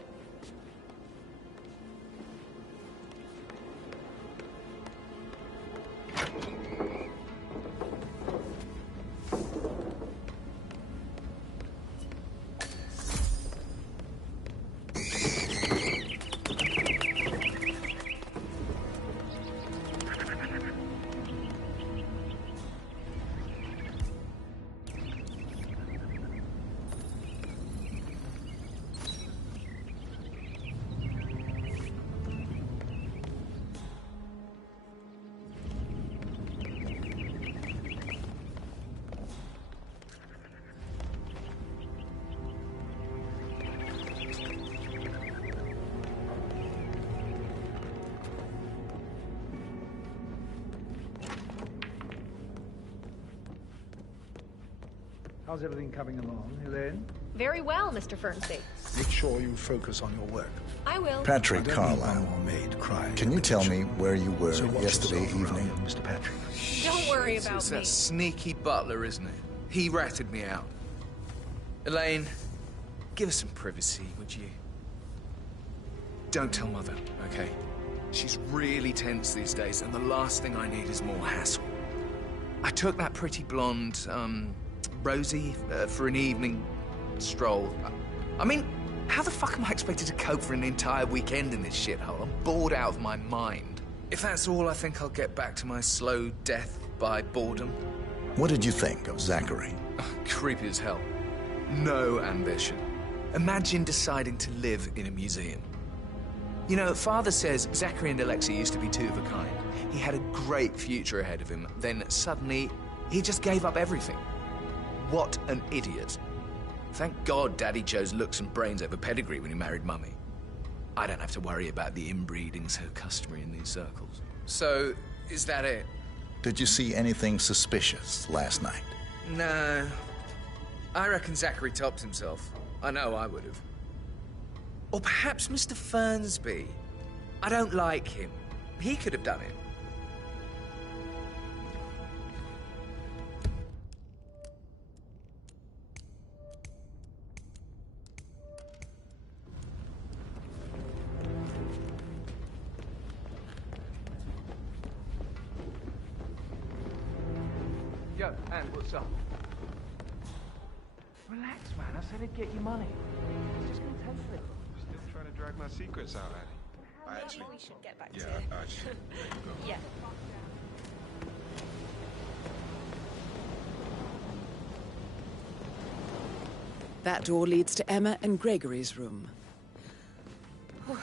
How's everything coming along, Elaine? Very well, Mr. Fernsby. Make sure you focus on your work. I will. Patrick Carlisle. Can you tell me where you were yesterday evening? Mr. Patrick. Don't worry about It's me. that sneaky butler, isn't it? He ratted me out. Elaine, give us some privacy, would you? Don't tell Mother, okay? She's really tense these days, and the last thing I need is more hassle. I took that pretty blonde, Rosie, for an evening stroll. I mean, how the fuck am I expected to cope for an entire weekend in this shithole? I'm bored out of my mind. If that's all, I think I'll get back to my slow death by boredom. What did you think of Zachary? Creepy as hell. No ambition. Imagine deciding to live in a museum. You know, Father says Zachary and Alexei used to be two of a kind. He had a great future ahead of him, then suddenly he just gave up everything. What an idiot. Thank God Daddy chose looks and brains over pedigree when he married Mummy. I don't have to worry about the inbreeding so customary in these circles. So, is that it? Did you see anything suspicious last night? No. I reckon Zachary topped himself. I know I would have. Or perhaps Mr. Fernsby. I don't like him. He could have done it. Yo, and what's up? Relax, man. I said I'd get you money. It's just been tense lately. Still trying to drag my secrets out, Addy. Maybe we should get back to actually. Yeah. That door leads to Emma and Gregory's room. Don't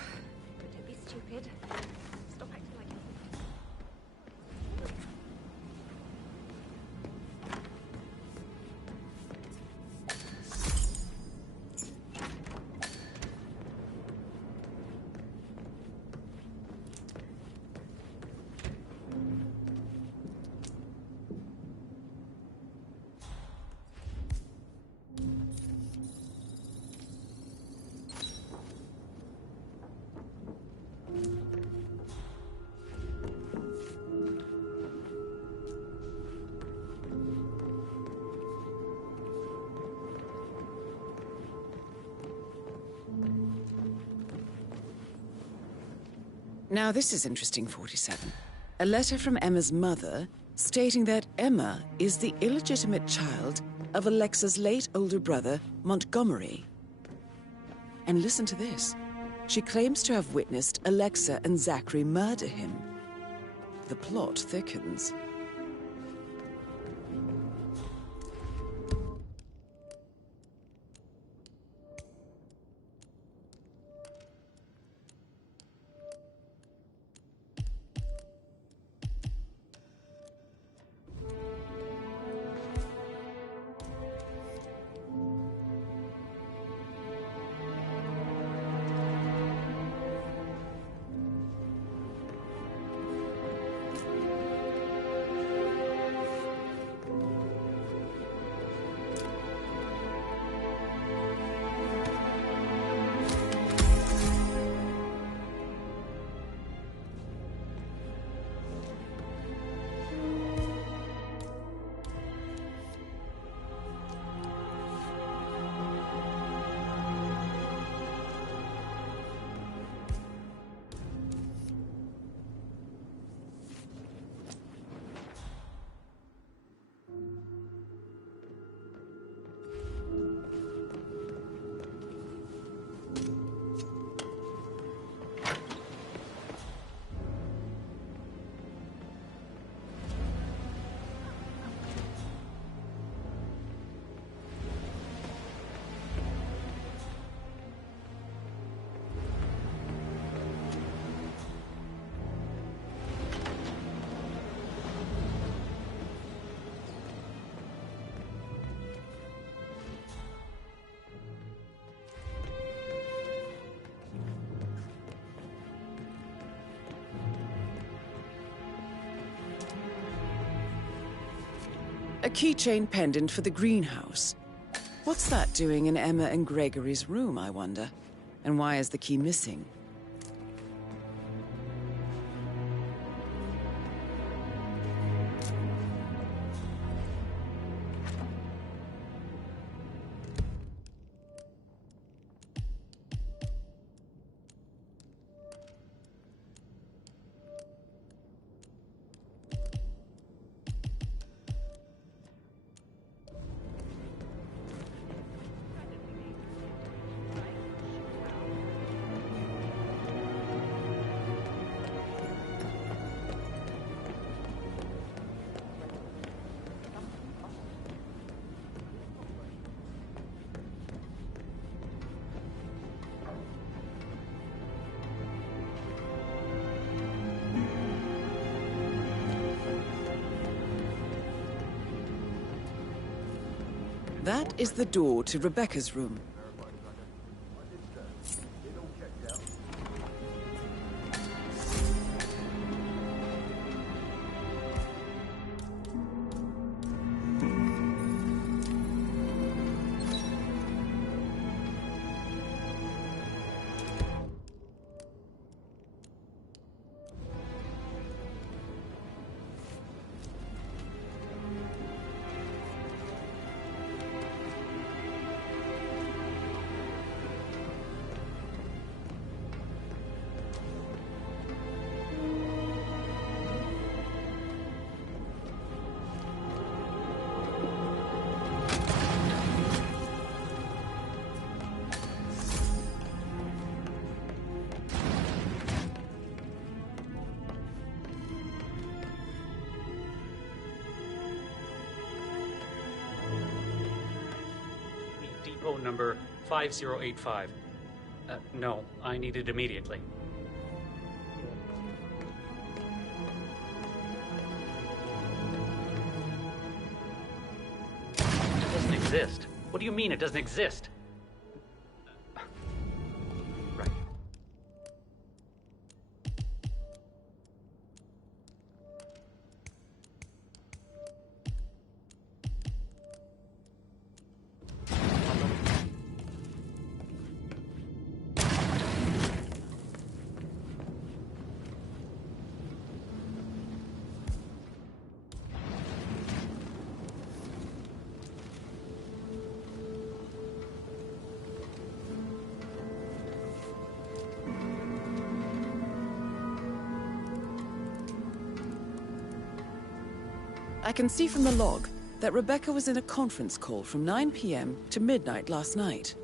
be stupid. Stop acting like Now this is interesting, 47. A letter from Emma's mother stating that Emma is the illegitimate child of Alexa's late older brother, Montgomery. And listen to this. She claims to have witnessed Alexa and Zachary murder him. The plot thickens. A keychain pendant for the greenhouse. What's that doing in Emma and Gregory's room, I wonder? And why is the key missing? That is the door to Rebecca's room. Depot number 5085. No, I need it immediately. It doesn't exist. What do you mean it doesn't exist? Right. I can see from the log that Rebecca was in a conference call from 9 p.m. to midnight last night.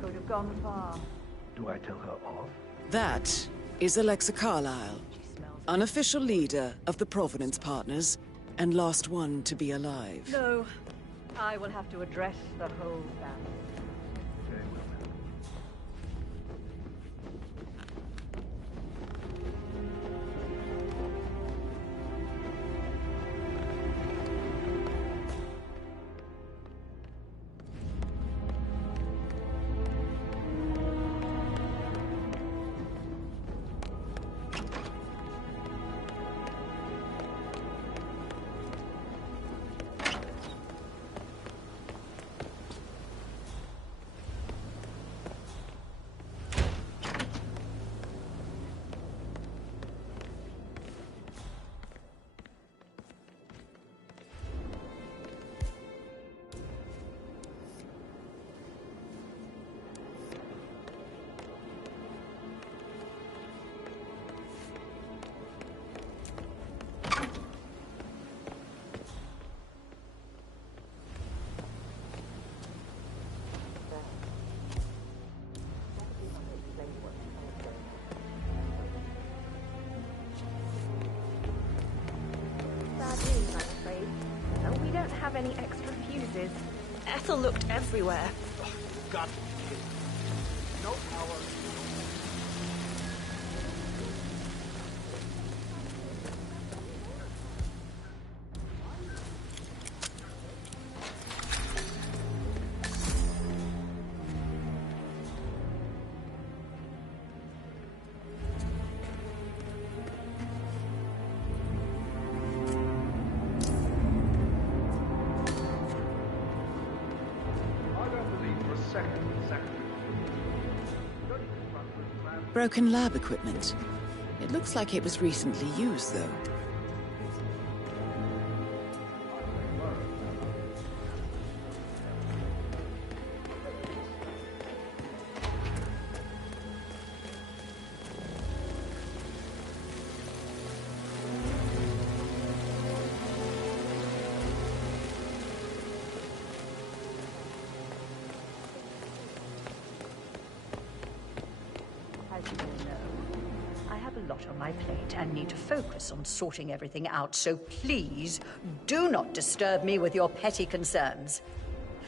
Could have gone far. Do I tell her off? That is Alexa Carlyle, unofficial leader of the Providence Partners, and last one to be alive. No, I will have to address the whole family. We don't have any extra fuses. Ethel looked everywhere. God. No power. Broken lab equipment. It looks like it was recently used, though. On my plate and need to focus on sorting everything out, so please do not disturb me with your petty concerns.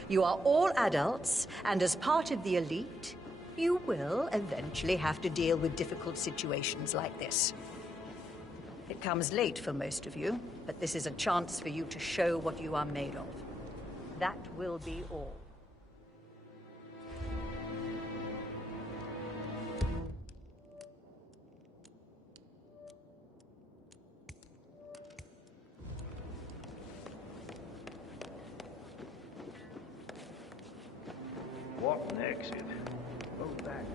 You are all adults, and as part of the elite, you will eventually have to deal with difficult situations like this. It comes late for most of you, but this is a chance for you to show what you are made of. That will be all. What an exit. Go back.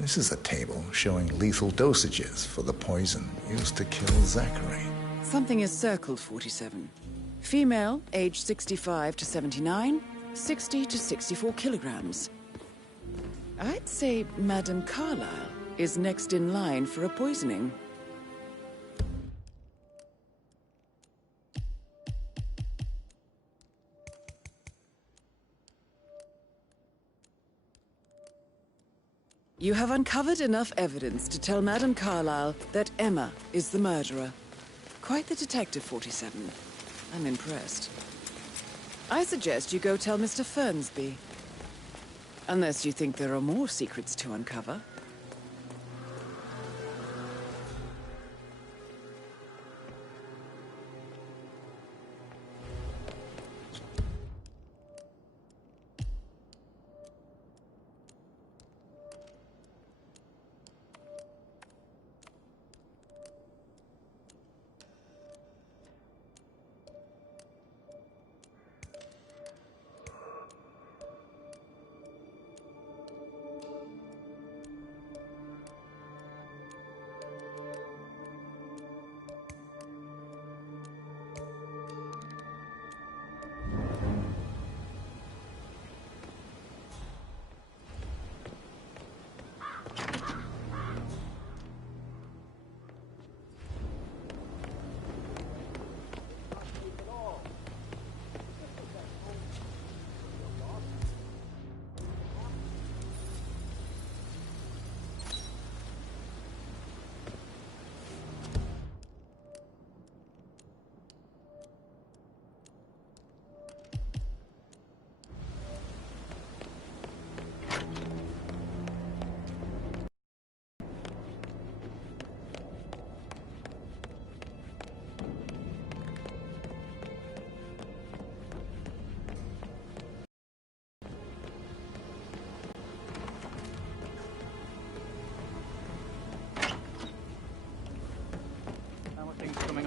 This is a table showing lethal dosages for the poison used to kill Zachary. Something is circled, 47. Female, age 65 to 79, 60 to 64 kilograms. I'd say Madame Carlyle is next in line for a poisoning. You have uncovered enough evidence to tell Madame Carlyle that Emma is the murderer. Quite the detective, 47. I'm impressed. I suggest you go tell Mr. Fernsby. Unless you think there are more secrets to uncover.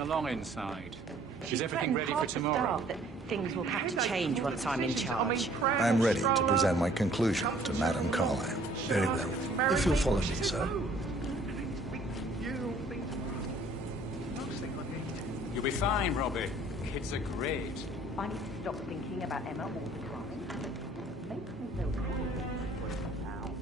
Along inside. Is everything ready for tomorrow? That things will have to change once I'm in charge. I'm ready to present my conclusion to Madame Carlyle. Very well. If you'll follow me, sir. You'll be fine, Robbie. Kids are great. I need to stop thinking about Emma all the time. Makes me so happy now.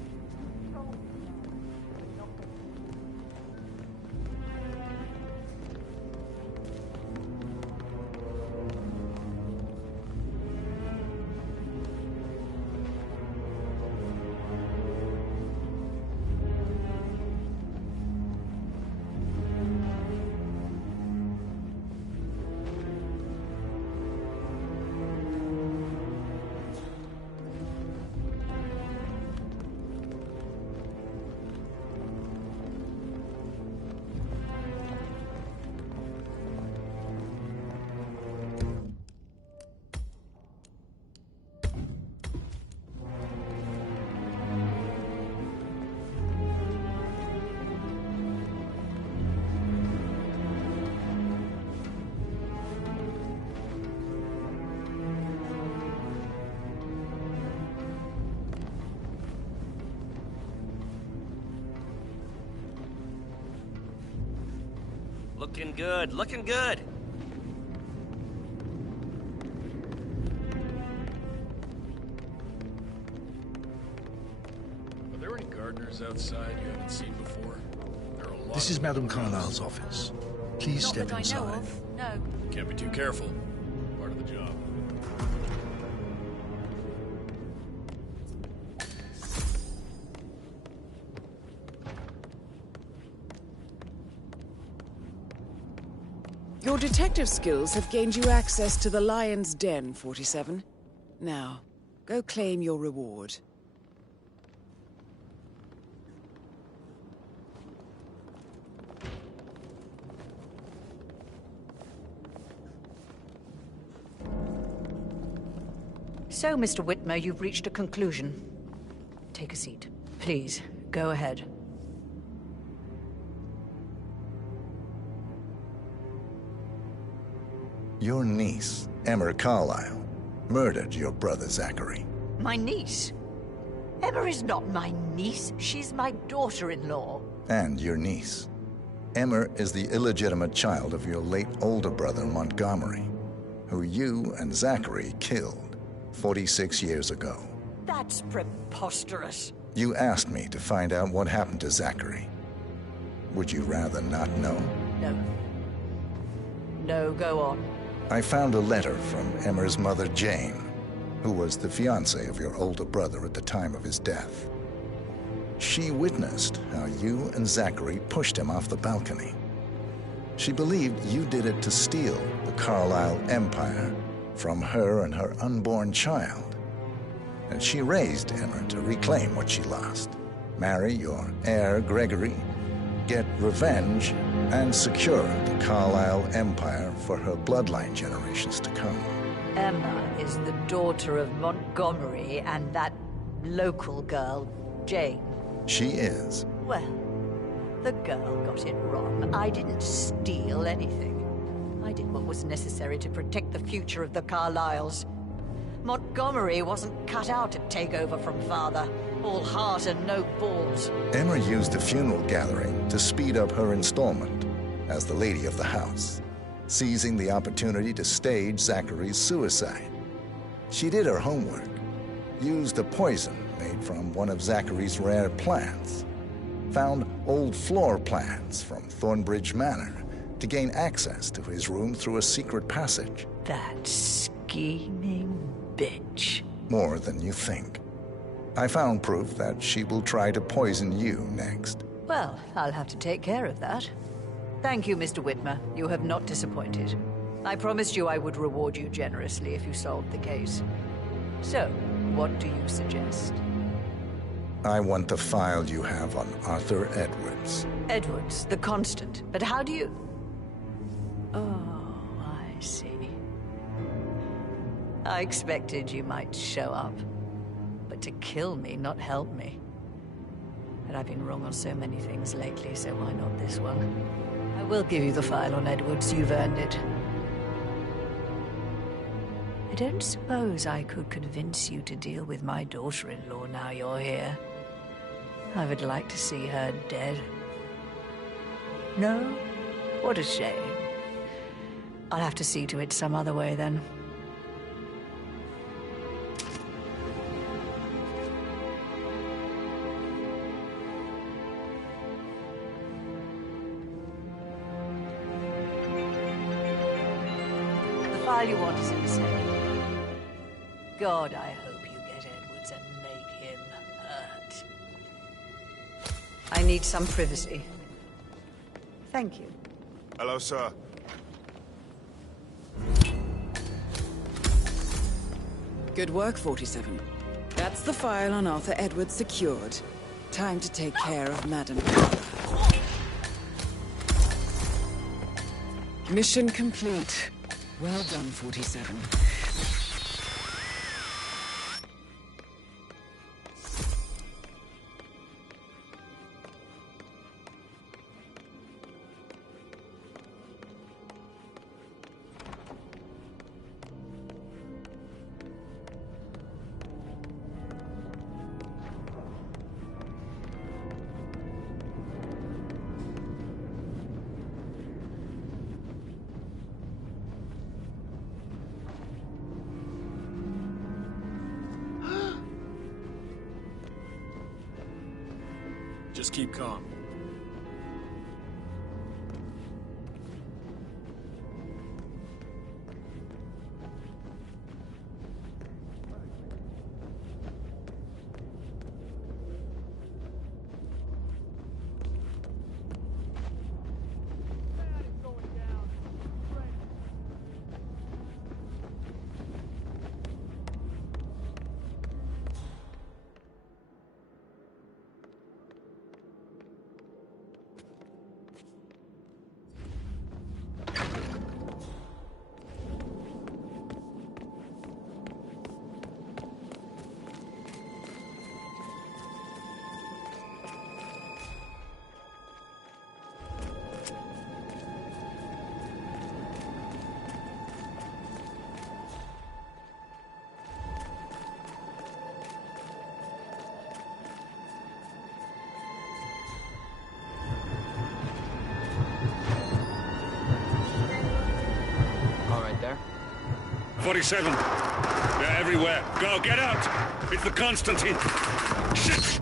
Looking good, looking good. Are there any gardeners outside you haven't seen before? There are a lot. This is Madame Carlyle's office. Please Not step that I know inside. of, no. Can't be too careful. Part of the job. Your detective skills have gained you access to the Lion's Den, 47. Now, go claim your reward. So, Mr. Whitmer, you've reached a conclusion. Take a seat. Please, go ahead. Your niece, Emma Carlyle, murdered your brother Zachary. My niece? Emma is not my niece. She's my daughter-in-law. And your niece. Emma is the illegitimate child of your late older brother, Montgomery, who you and Zachary killed 46 years ago. That's preposterous. You asked me to find out what happened to Zachary. Would you rather not know? No. No, go on. I found a letter from Emma's mother, Jane, who was the fiancée of your older brother at the time of his death. She witnessed how you and Zachary pushed him off the balcony. She believed you did it to steal the Carlisle empire from her and her unborn child. And she raised Emma to reclaim what she lost, marry your heir, Gregory, get revenge, and secure the Carlisle empire for her bloodline generations to come. Emma is the daughter of Montgomery and that local girl, Jane. She is. Well, the girl got it wrong. I didn't steal anything. I did what was necessary to protect the future of the Carlyles. Montgomery wasn't cut out to take over from father. All heart and no balls. Emma used a funeral gathering to speed up her installment as the lady of the house, seizing the opportunity to stage Zachary's suicide. She did her homework, used a poison made from one of Zachary's rare plants, found old floor plans from Thornbridge Manor to gain access to his room through a secret passage. That scheming bitch. More than you think. I found proof that she will try to poison you next. Well, I'll have to take care of that. Thank you, Mr. Whitmer. You have not disappointed. I promised you I would reward you generously if you solved the case. So, what do you suggest? I want the file you have on Arthur Edwards. Edwards, the Constant. But how do you... Oh, I see. I expected you might show up. But to kill me, not help me. But I've been wrong on so many things lately, so why not this one? I will give you the file on Edwards. You've earned it. I don't suppose I could convince you to deal with my daughter-in-law now you're here. I would like to see her dead. No? What a shame. I'll have to see to it some other way, then. The file you want is in the safe. God, I hope you get Edwards and make him hurt. I need some privacy. Thank you. Hello, sir. Good work, 47. That's the file on Arthur Edwards secured. Time to take care of Madam Carlisle. Mission complete. Well done, 47. Just keep calm. 47. They're everywhere. Go, get out! It's the Constantine. Shit!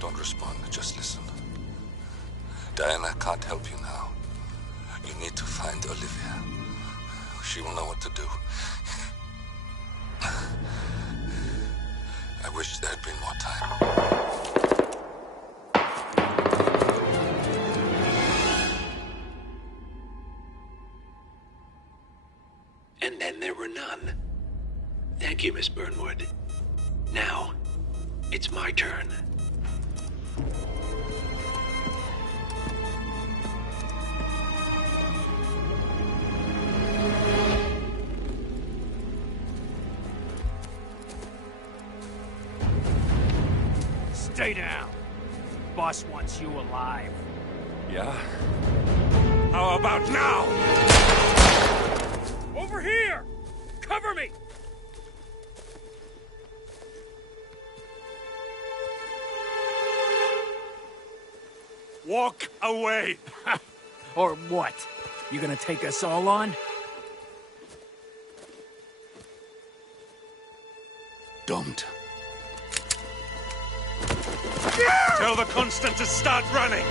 Don't respond, just listen. Diana can't help you now. You need to find Olivia. She will know what to do. I wish there had been more time. And then there were none. Thank you, Miss Burnwood. Now, it's my turn. Stay down. Boss wants you alive. Yeah? How about now? Over here! Cover me! Walk away! Or what? You gonna take us all on? Don't. Tell the Constant to start running!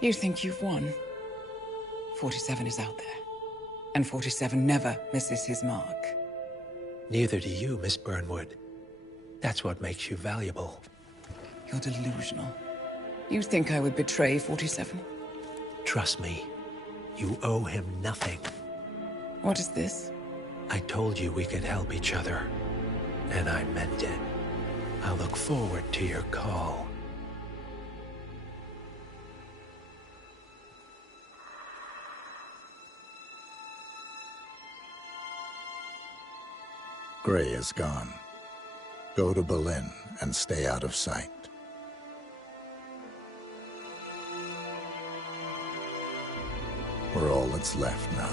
You think you've won? 47 is out there. And 47 never misses his mark. Neither do you, Miss Burnwood. That's what makes you valuable. You're delusional. You think I would betray 47? Trust me, you owe him nothing. What is this? I told you we could help each other, and I meant it. I look forward to your call. Gray is gone. Go to Berlin and stay out of sight. We're all that's left now.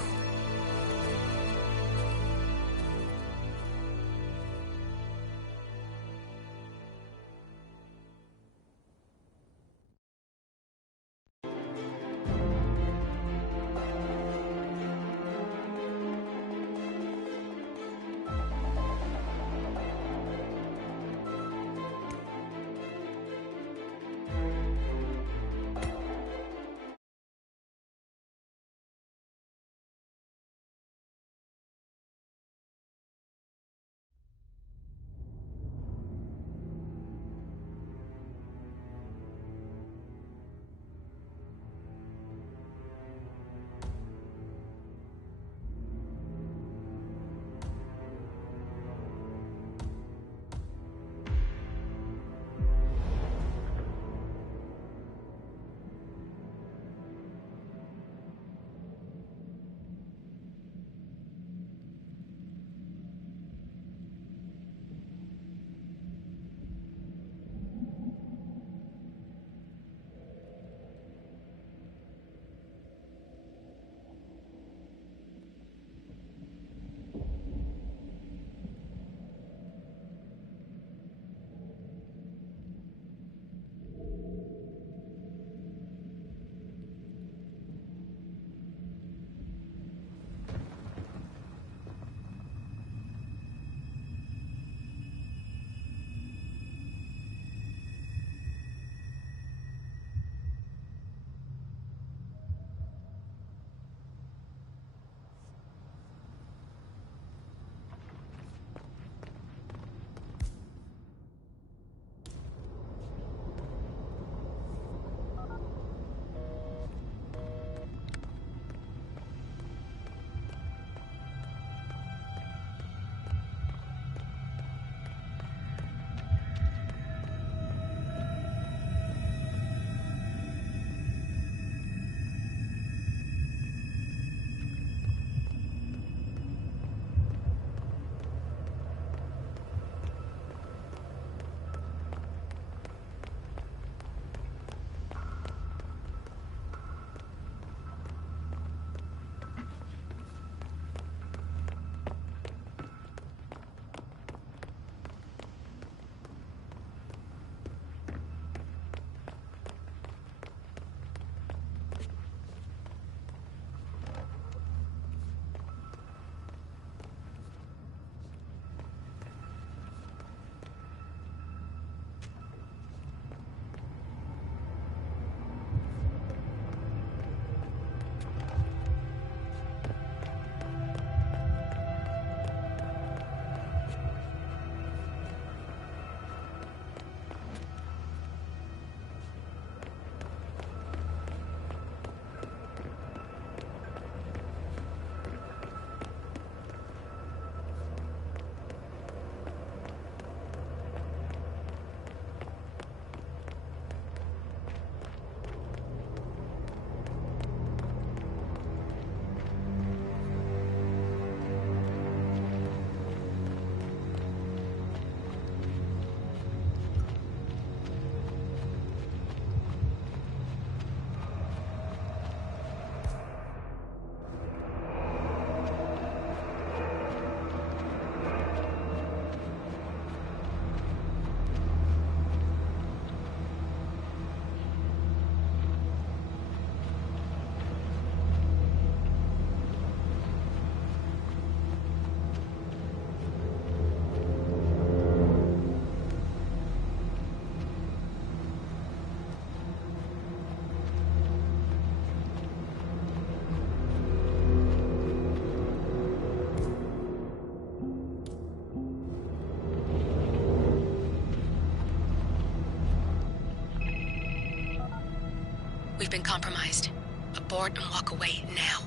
We've been compromised. Abort and walk away now.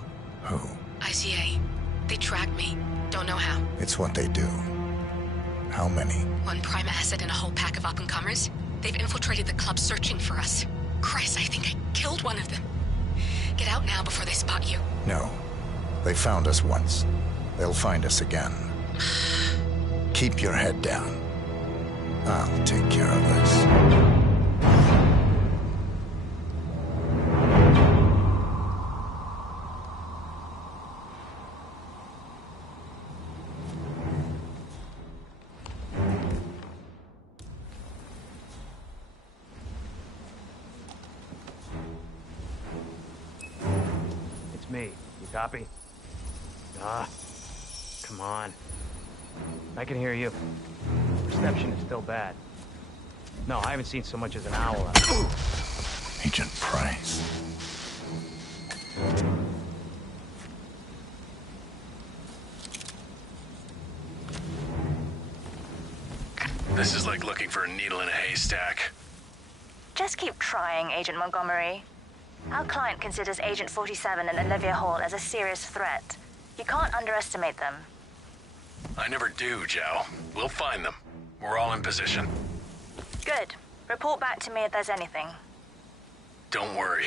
Who? ICA. They tracked me. Don't know how. It's what they do. How many? One prime asset and a whole pack of up-and-comers. They've infiltrated the club searching for us. Christ, I think I killed one of them. Get out now before they spot you. No. They found us once. They'll find us again. Keep your head down. I'll take care of this. It's me. You copy? Come on. I can hear you. Reception is still bad. No, I haven't seen so much as an owl. Agent Price. This is like looking for a needle in a haystack. Just keep trying, Agent Montgomery. Our client considers Agent 47 and Olivia Hall as a serious threat. You can't underestimate them. I never do, Joe. We'll find them. We're all in position. Good. Report back to me if there's anything. Don't worry.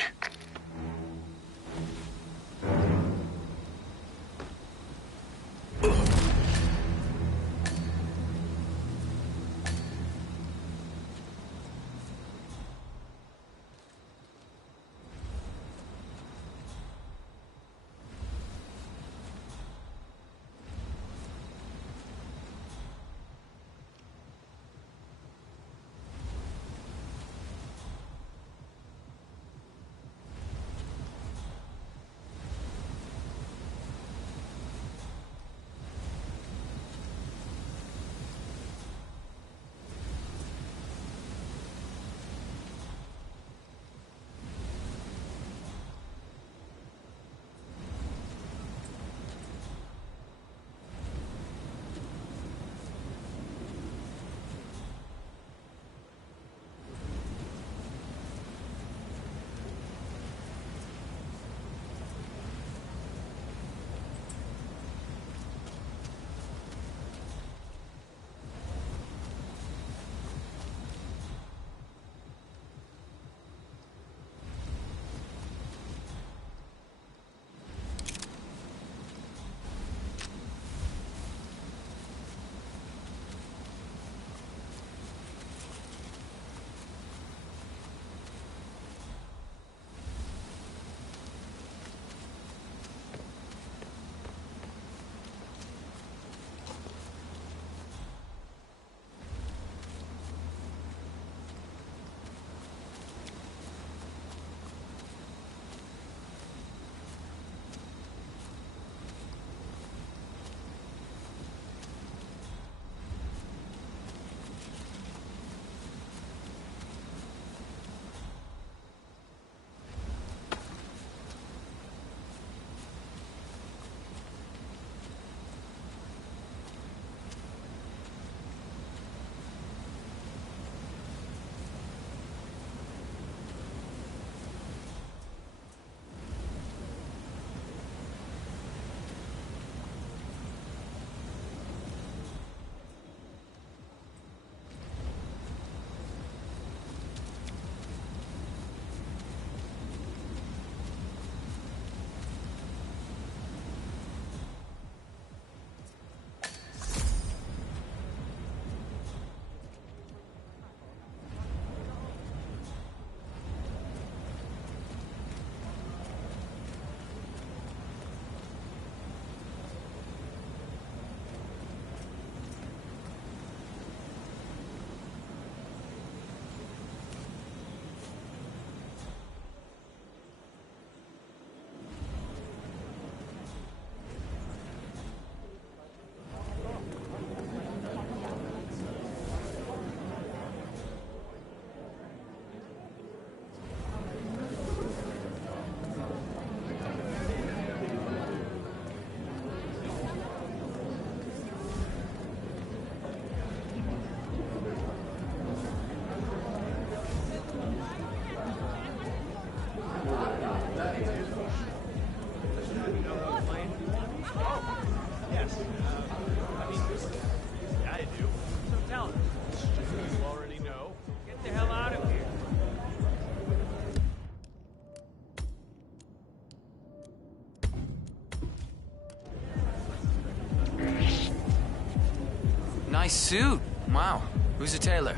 Nice suit. Wow. Who's a tailor?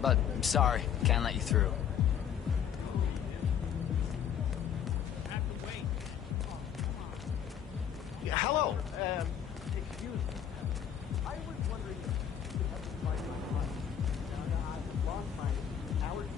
But, sorry, can't let you through. Yeah, hello. Excuse me. I was wondering if you could help me find my money. I've lost my hours.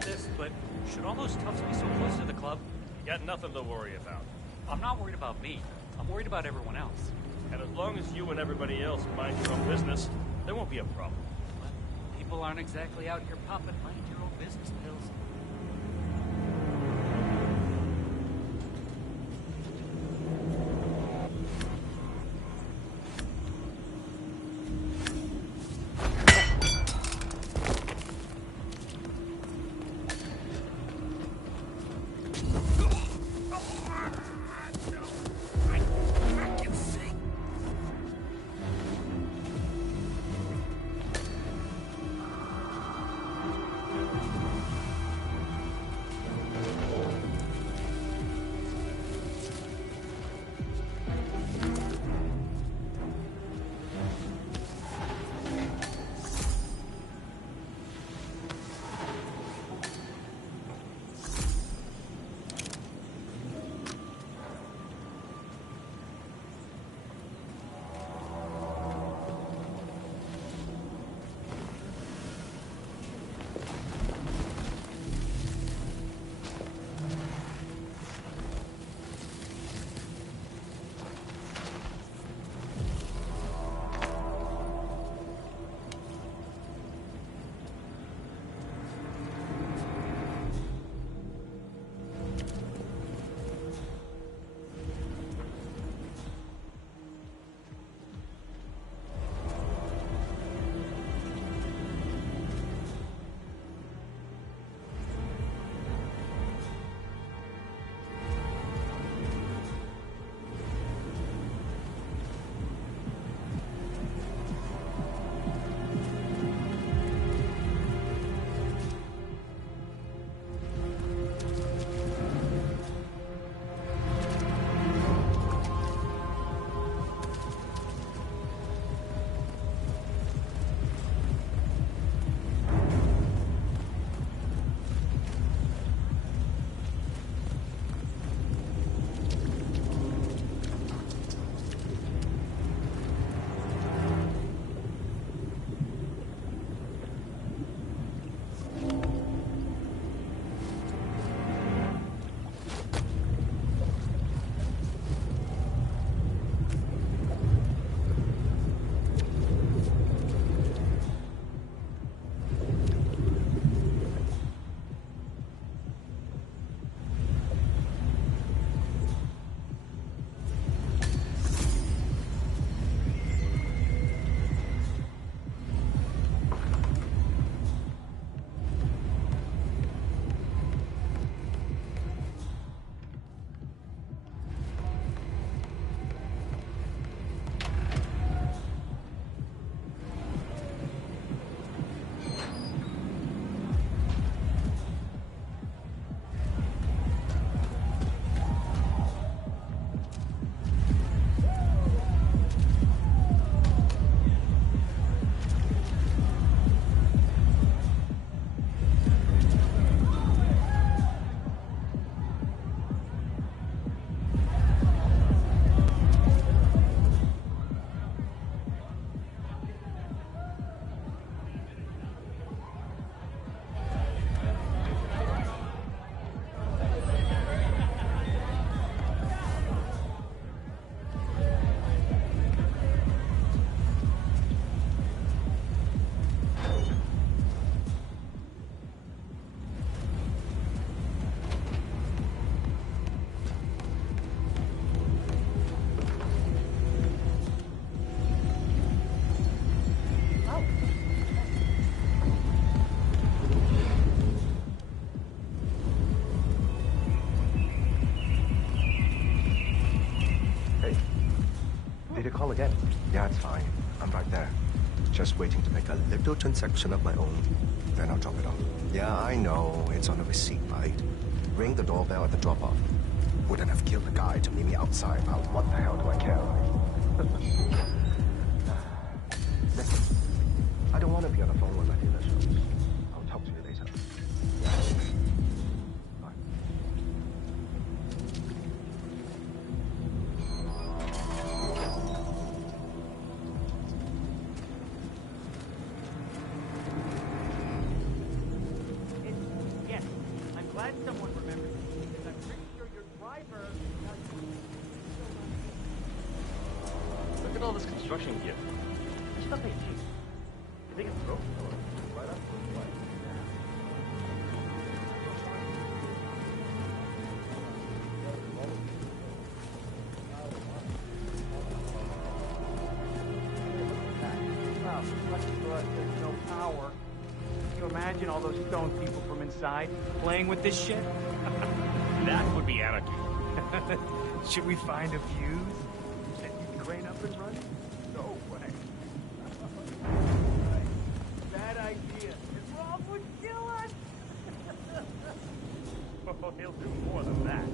This, but should all those toughs be so close to the club? You got nothing to worry about. I'm not worried about me. I'm worried about everyone else. And as long as you and everybody else mind your own business, there won't be a problem. But people aren't exactly out here popping mind your own business pills. call again. Yeah, it's fine. I'm right there. Just waiting to make a little transaction of my own. Then I'll drop it off. Yeah, I know. It's on the receipt, right? Ring the doorbell at the drop-off. Wouldn't have killed the guy to meet me outside, but what the hell do I care, right? Listen, I don't want to be on the phone with my dinner shows. I'll talk to you later. Bye. Yes, I'm glad someone remembered me, because I'm pretty sure your driver... Look at all this construction gear. This stuff ain't cheap. You think it's broke? Right up? Well, lucky for us, there's no power. Can you imagine all those stone people from inside playing with this shit? That would be anarchy. Should we find a fuse? And keep the crane up and running? No way. Bad idea. If Rob would kill us! Oh, he'll do more than that.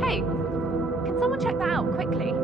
Hey, can someone check that out quickly?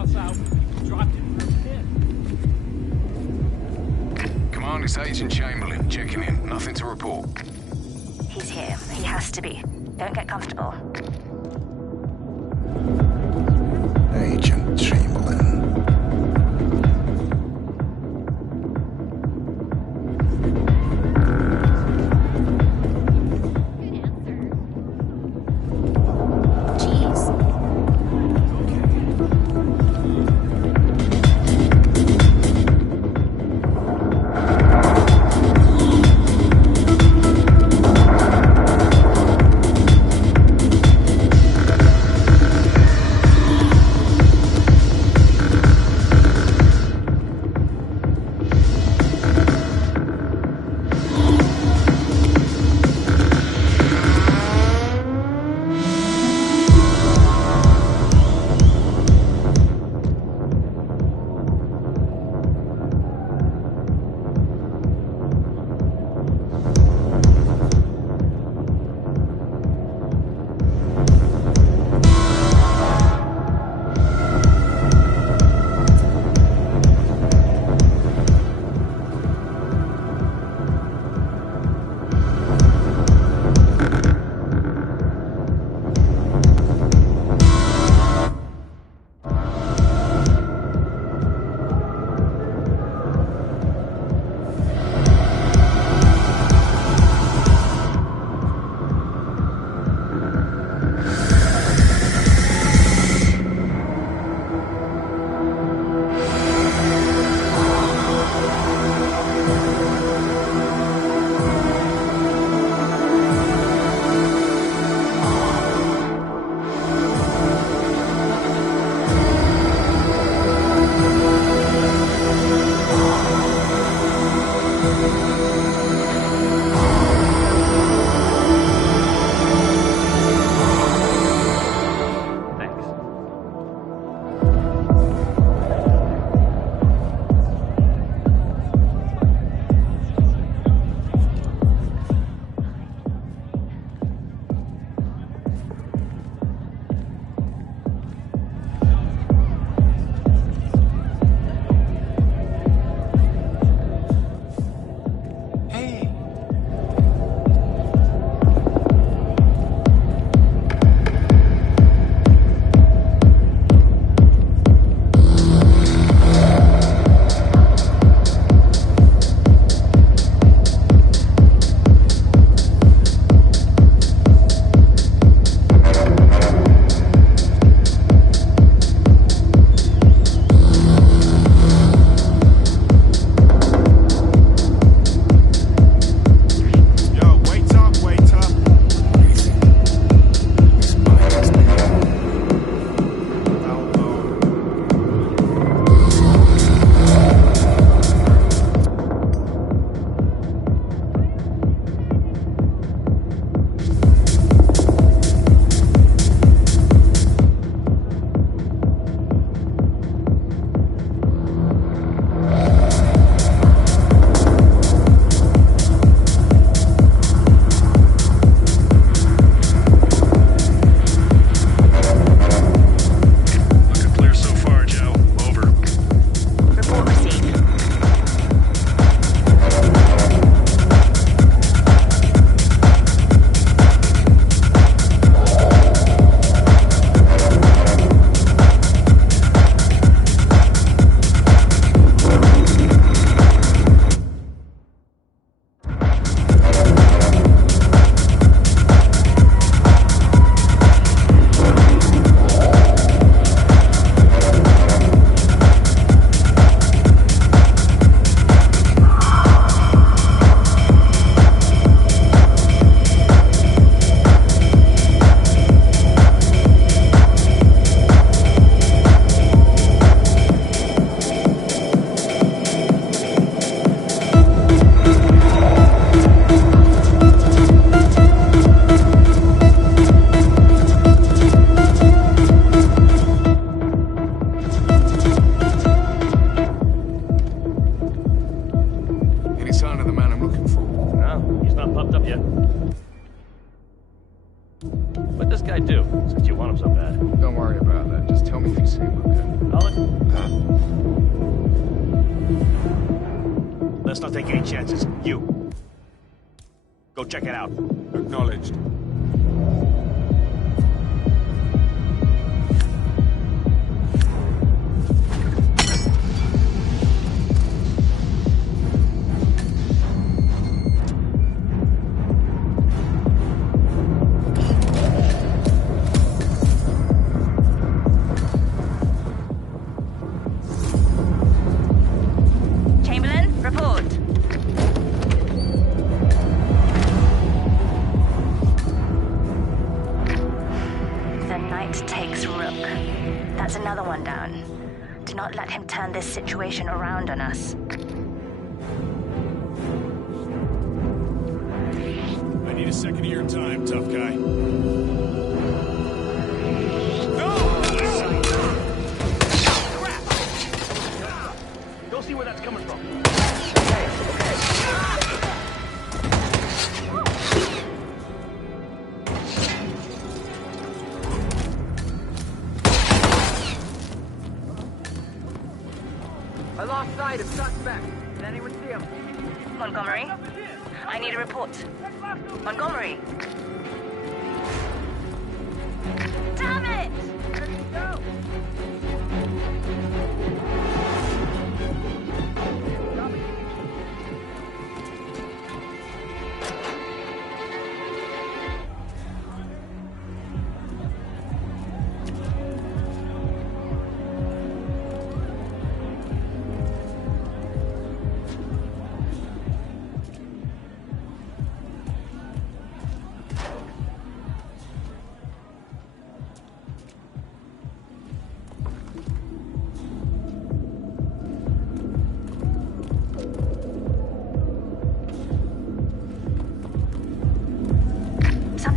us out. We dropped him for a pin. Command, it's Agent Chamberlain. Checking in. Nothing to report. He's here. He has to be. Don't get comfortable. Agent Chamberlain. Don't take any chances. You. Go check it out. Acknowledged. This situation around on us. I need a second of your time, tough guy. Crap! Go see where that's coming from. I lost sight of suspect. Did anyone see him? Montgomery? I need a report. Montgomery! Damn it! Where did he go?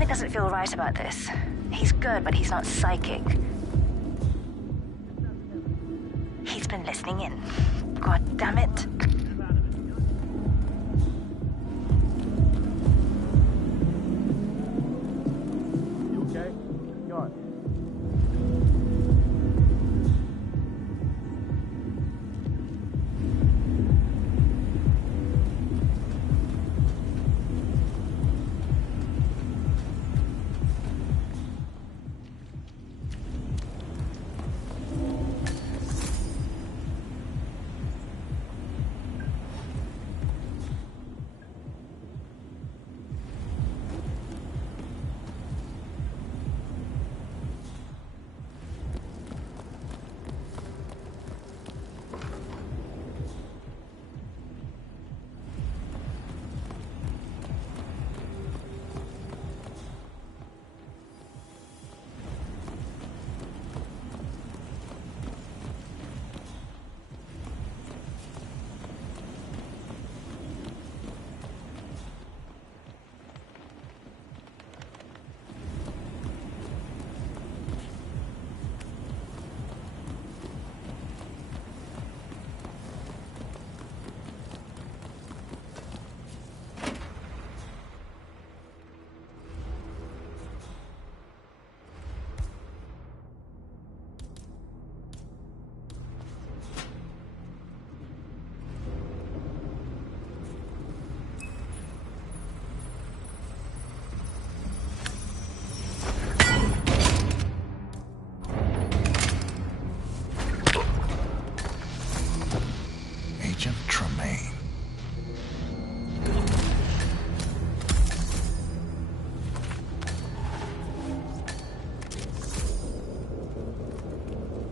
Doesn't feel right about this. He's good, but he's not psychic. He's been listening in. God damn it. You okay? Go on.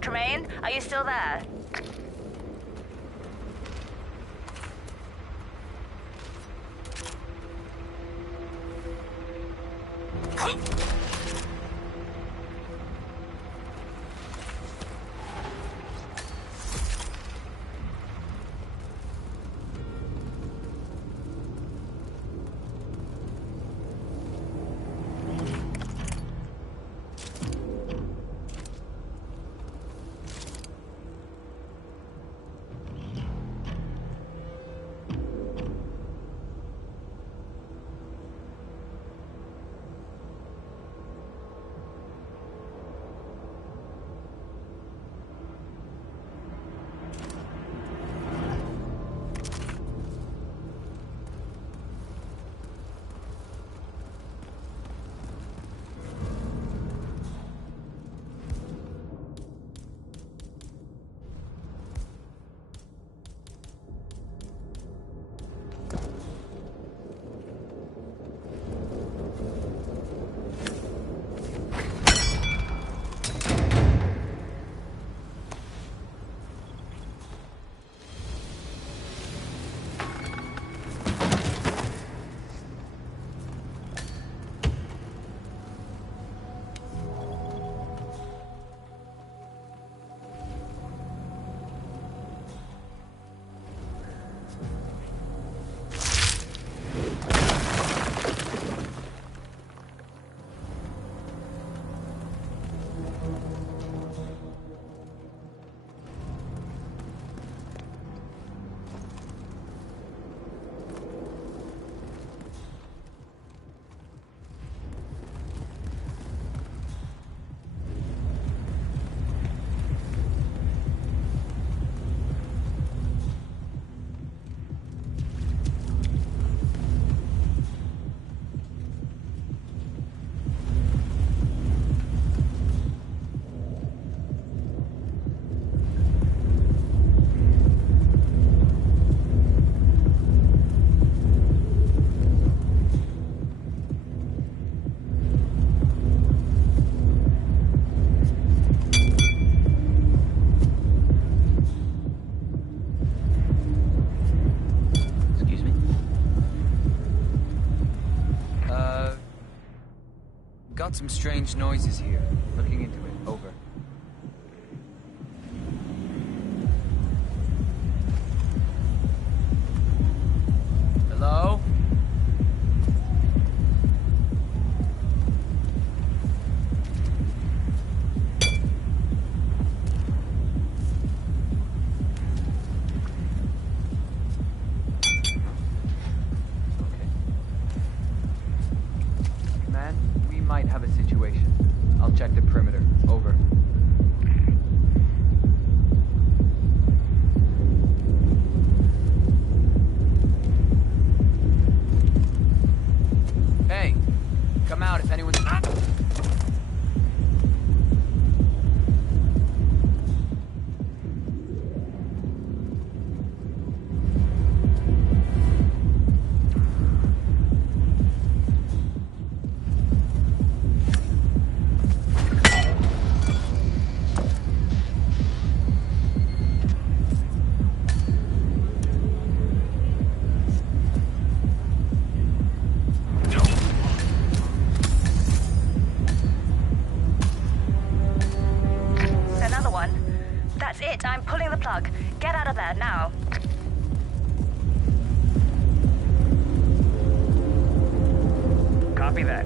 Tremaine, are you still there? Got some strange noises here. Looking into it. Over. Hello? Man, we might have a situation. I'll check the perimeter. Over. Hey, come out if anyone's... Ah! Another one. That's it. I'm pulling the plug. Get out of there now. Copy that.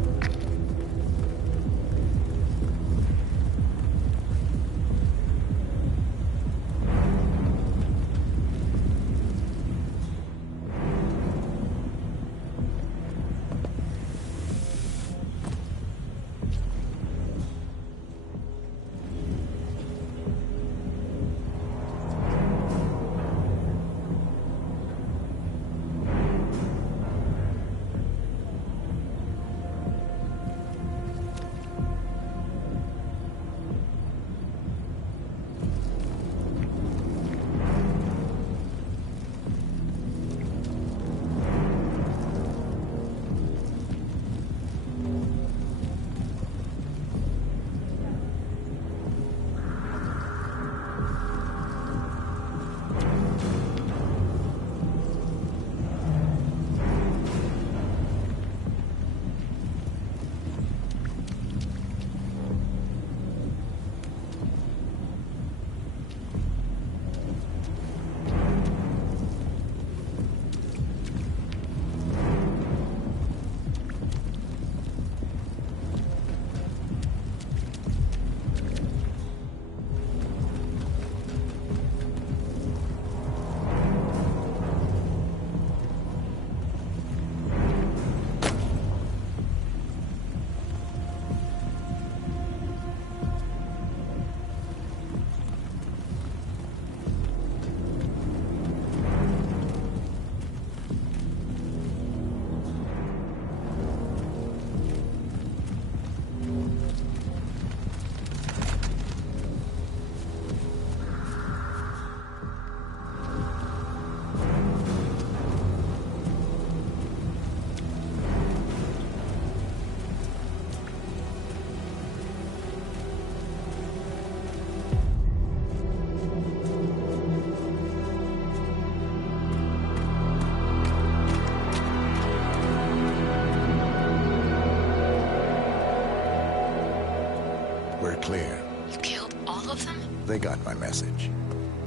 We're clear. You killed all of them? They got my message.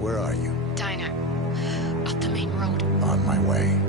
Where are you? Diner. Up the main road. On my way.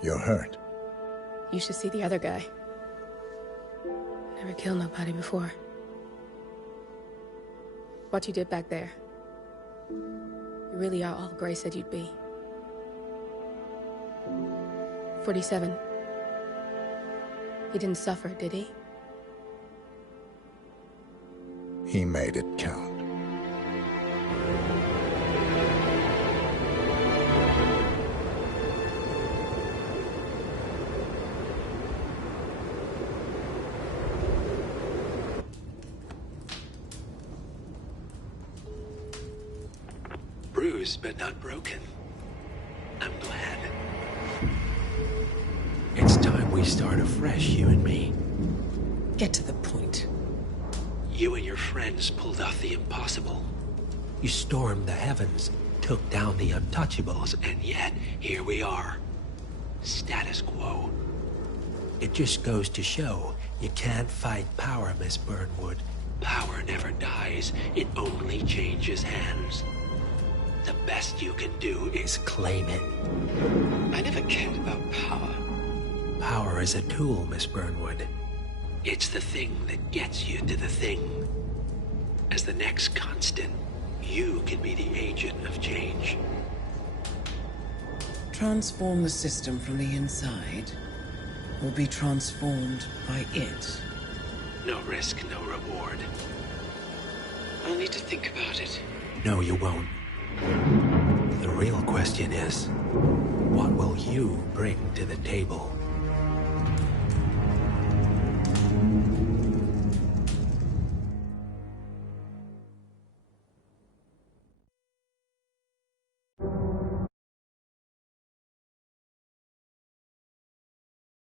You're hurt. You should see the other guy. Never killed nobody before. What you did back there. You really are all Gray said you'd be. 47. He didn't suffer, did he? He made it count. Bruised but not broken. I'm glad. It's time we start afresh, you and me. Get to the point. You and your friends pulled off the impossible. You stormed the heavens, took down the untouchables, and yet, here we are. Status quo. It just goes to show, you can't fight power, Miss Burnwood. Power never dies, it only changes hands. The best you can do is claim it. I never cared about power. Power is a tool, Miss Burnwood. It's the thing that gets you to the thing. As the next constant, you can be the agent of change. Transform the system from the inside, or be transformed by it. No risk, no reward. I'll need to think about it. No, you won't. The real question is, what will you bring to the table?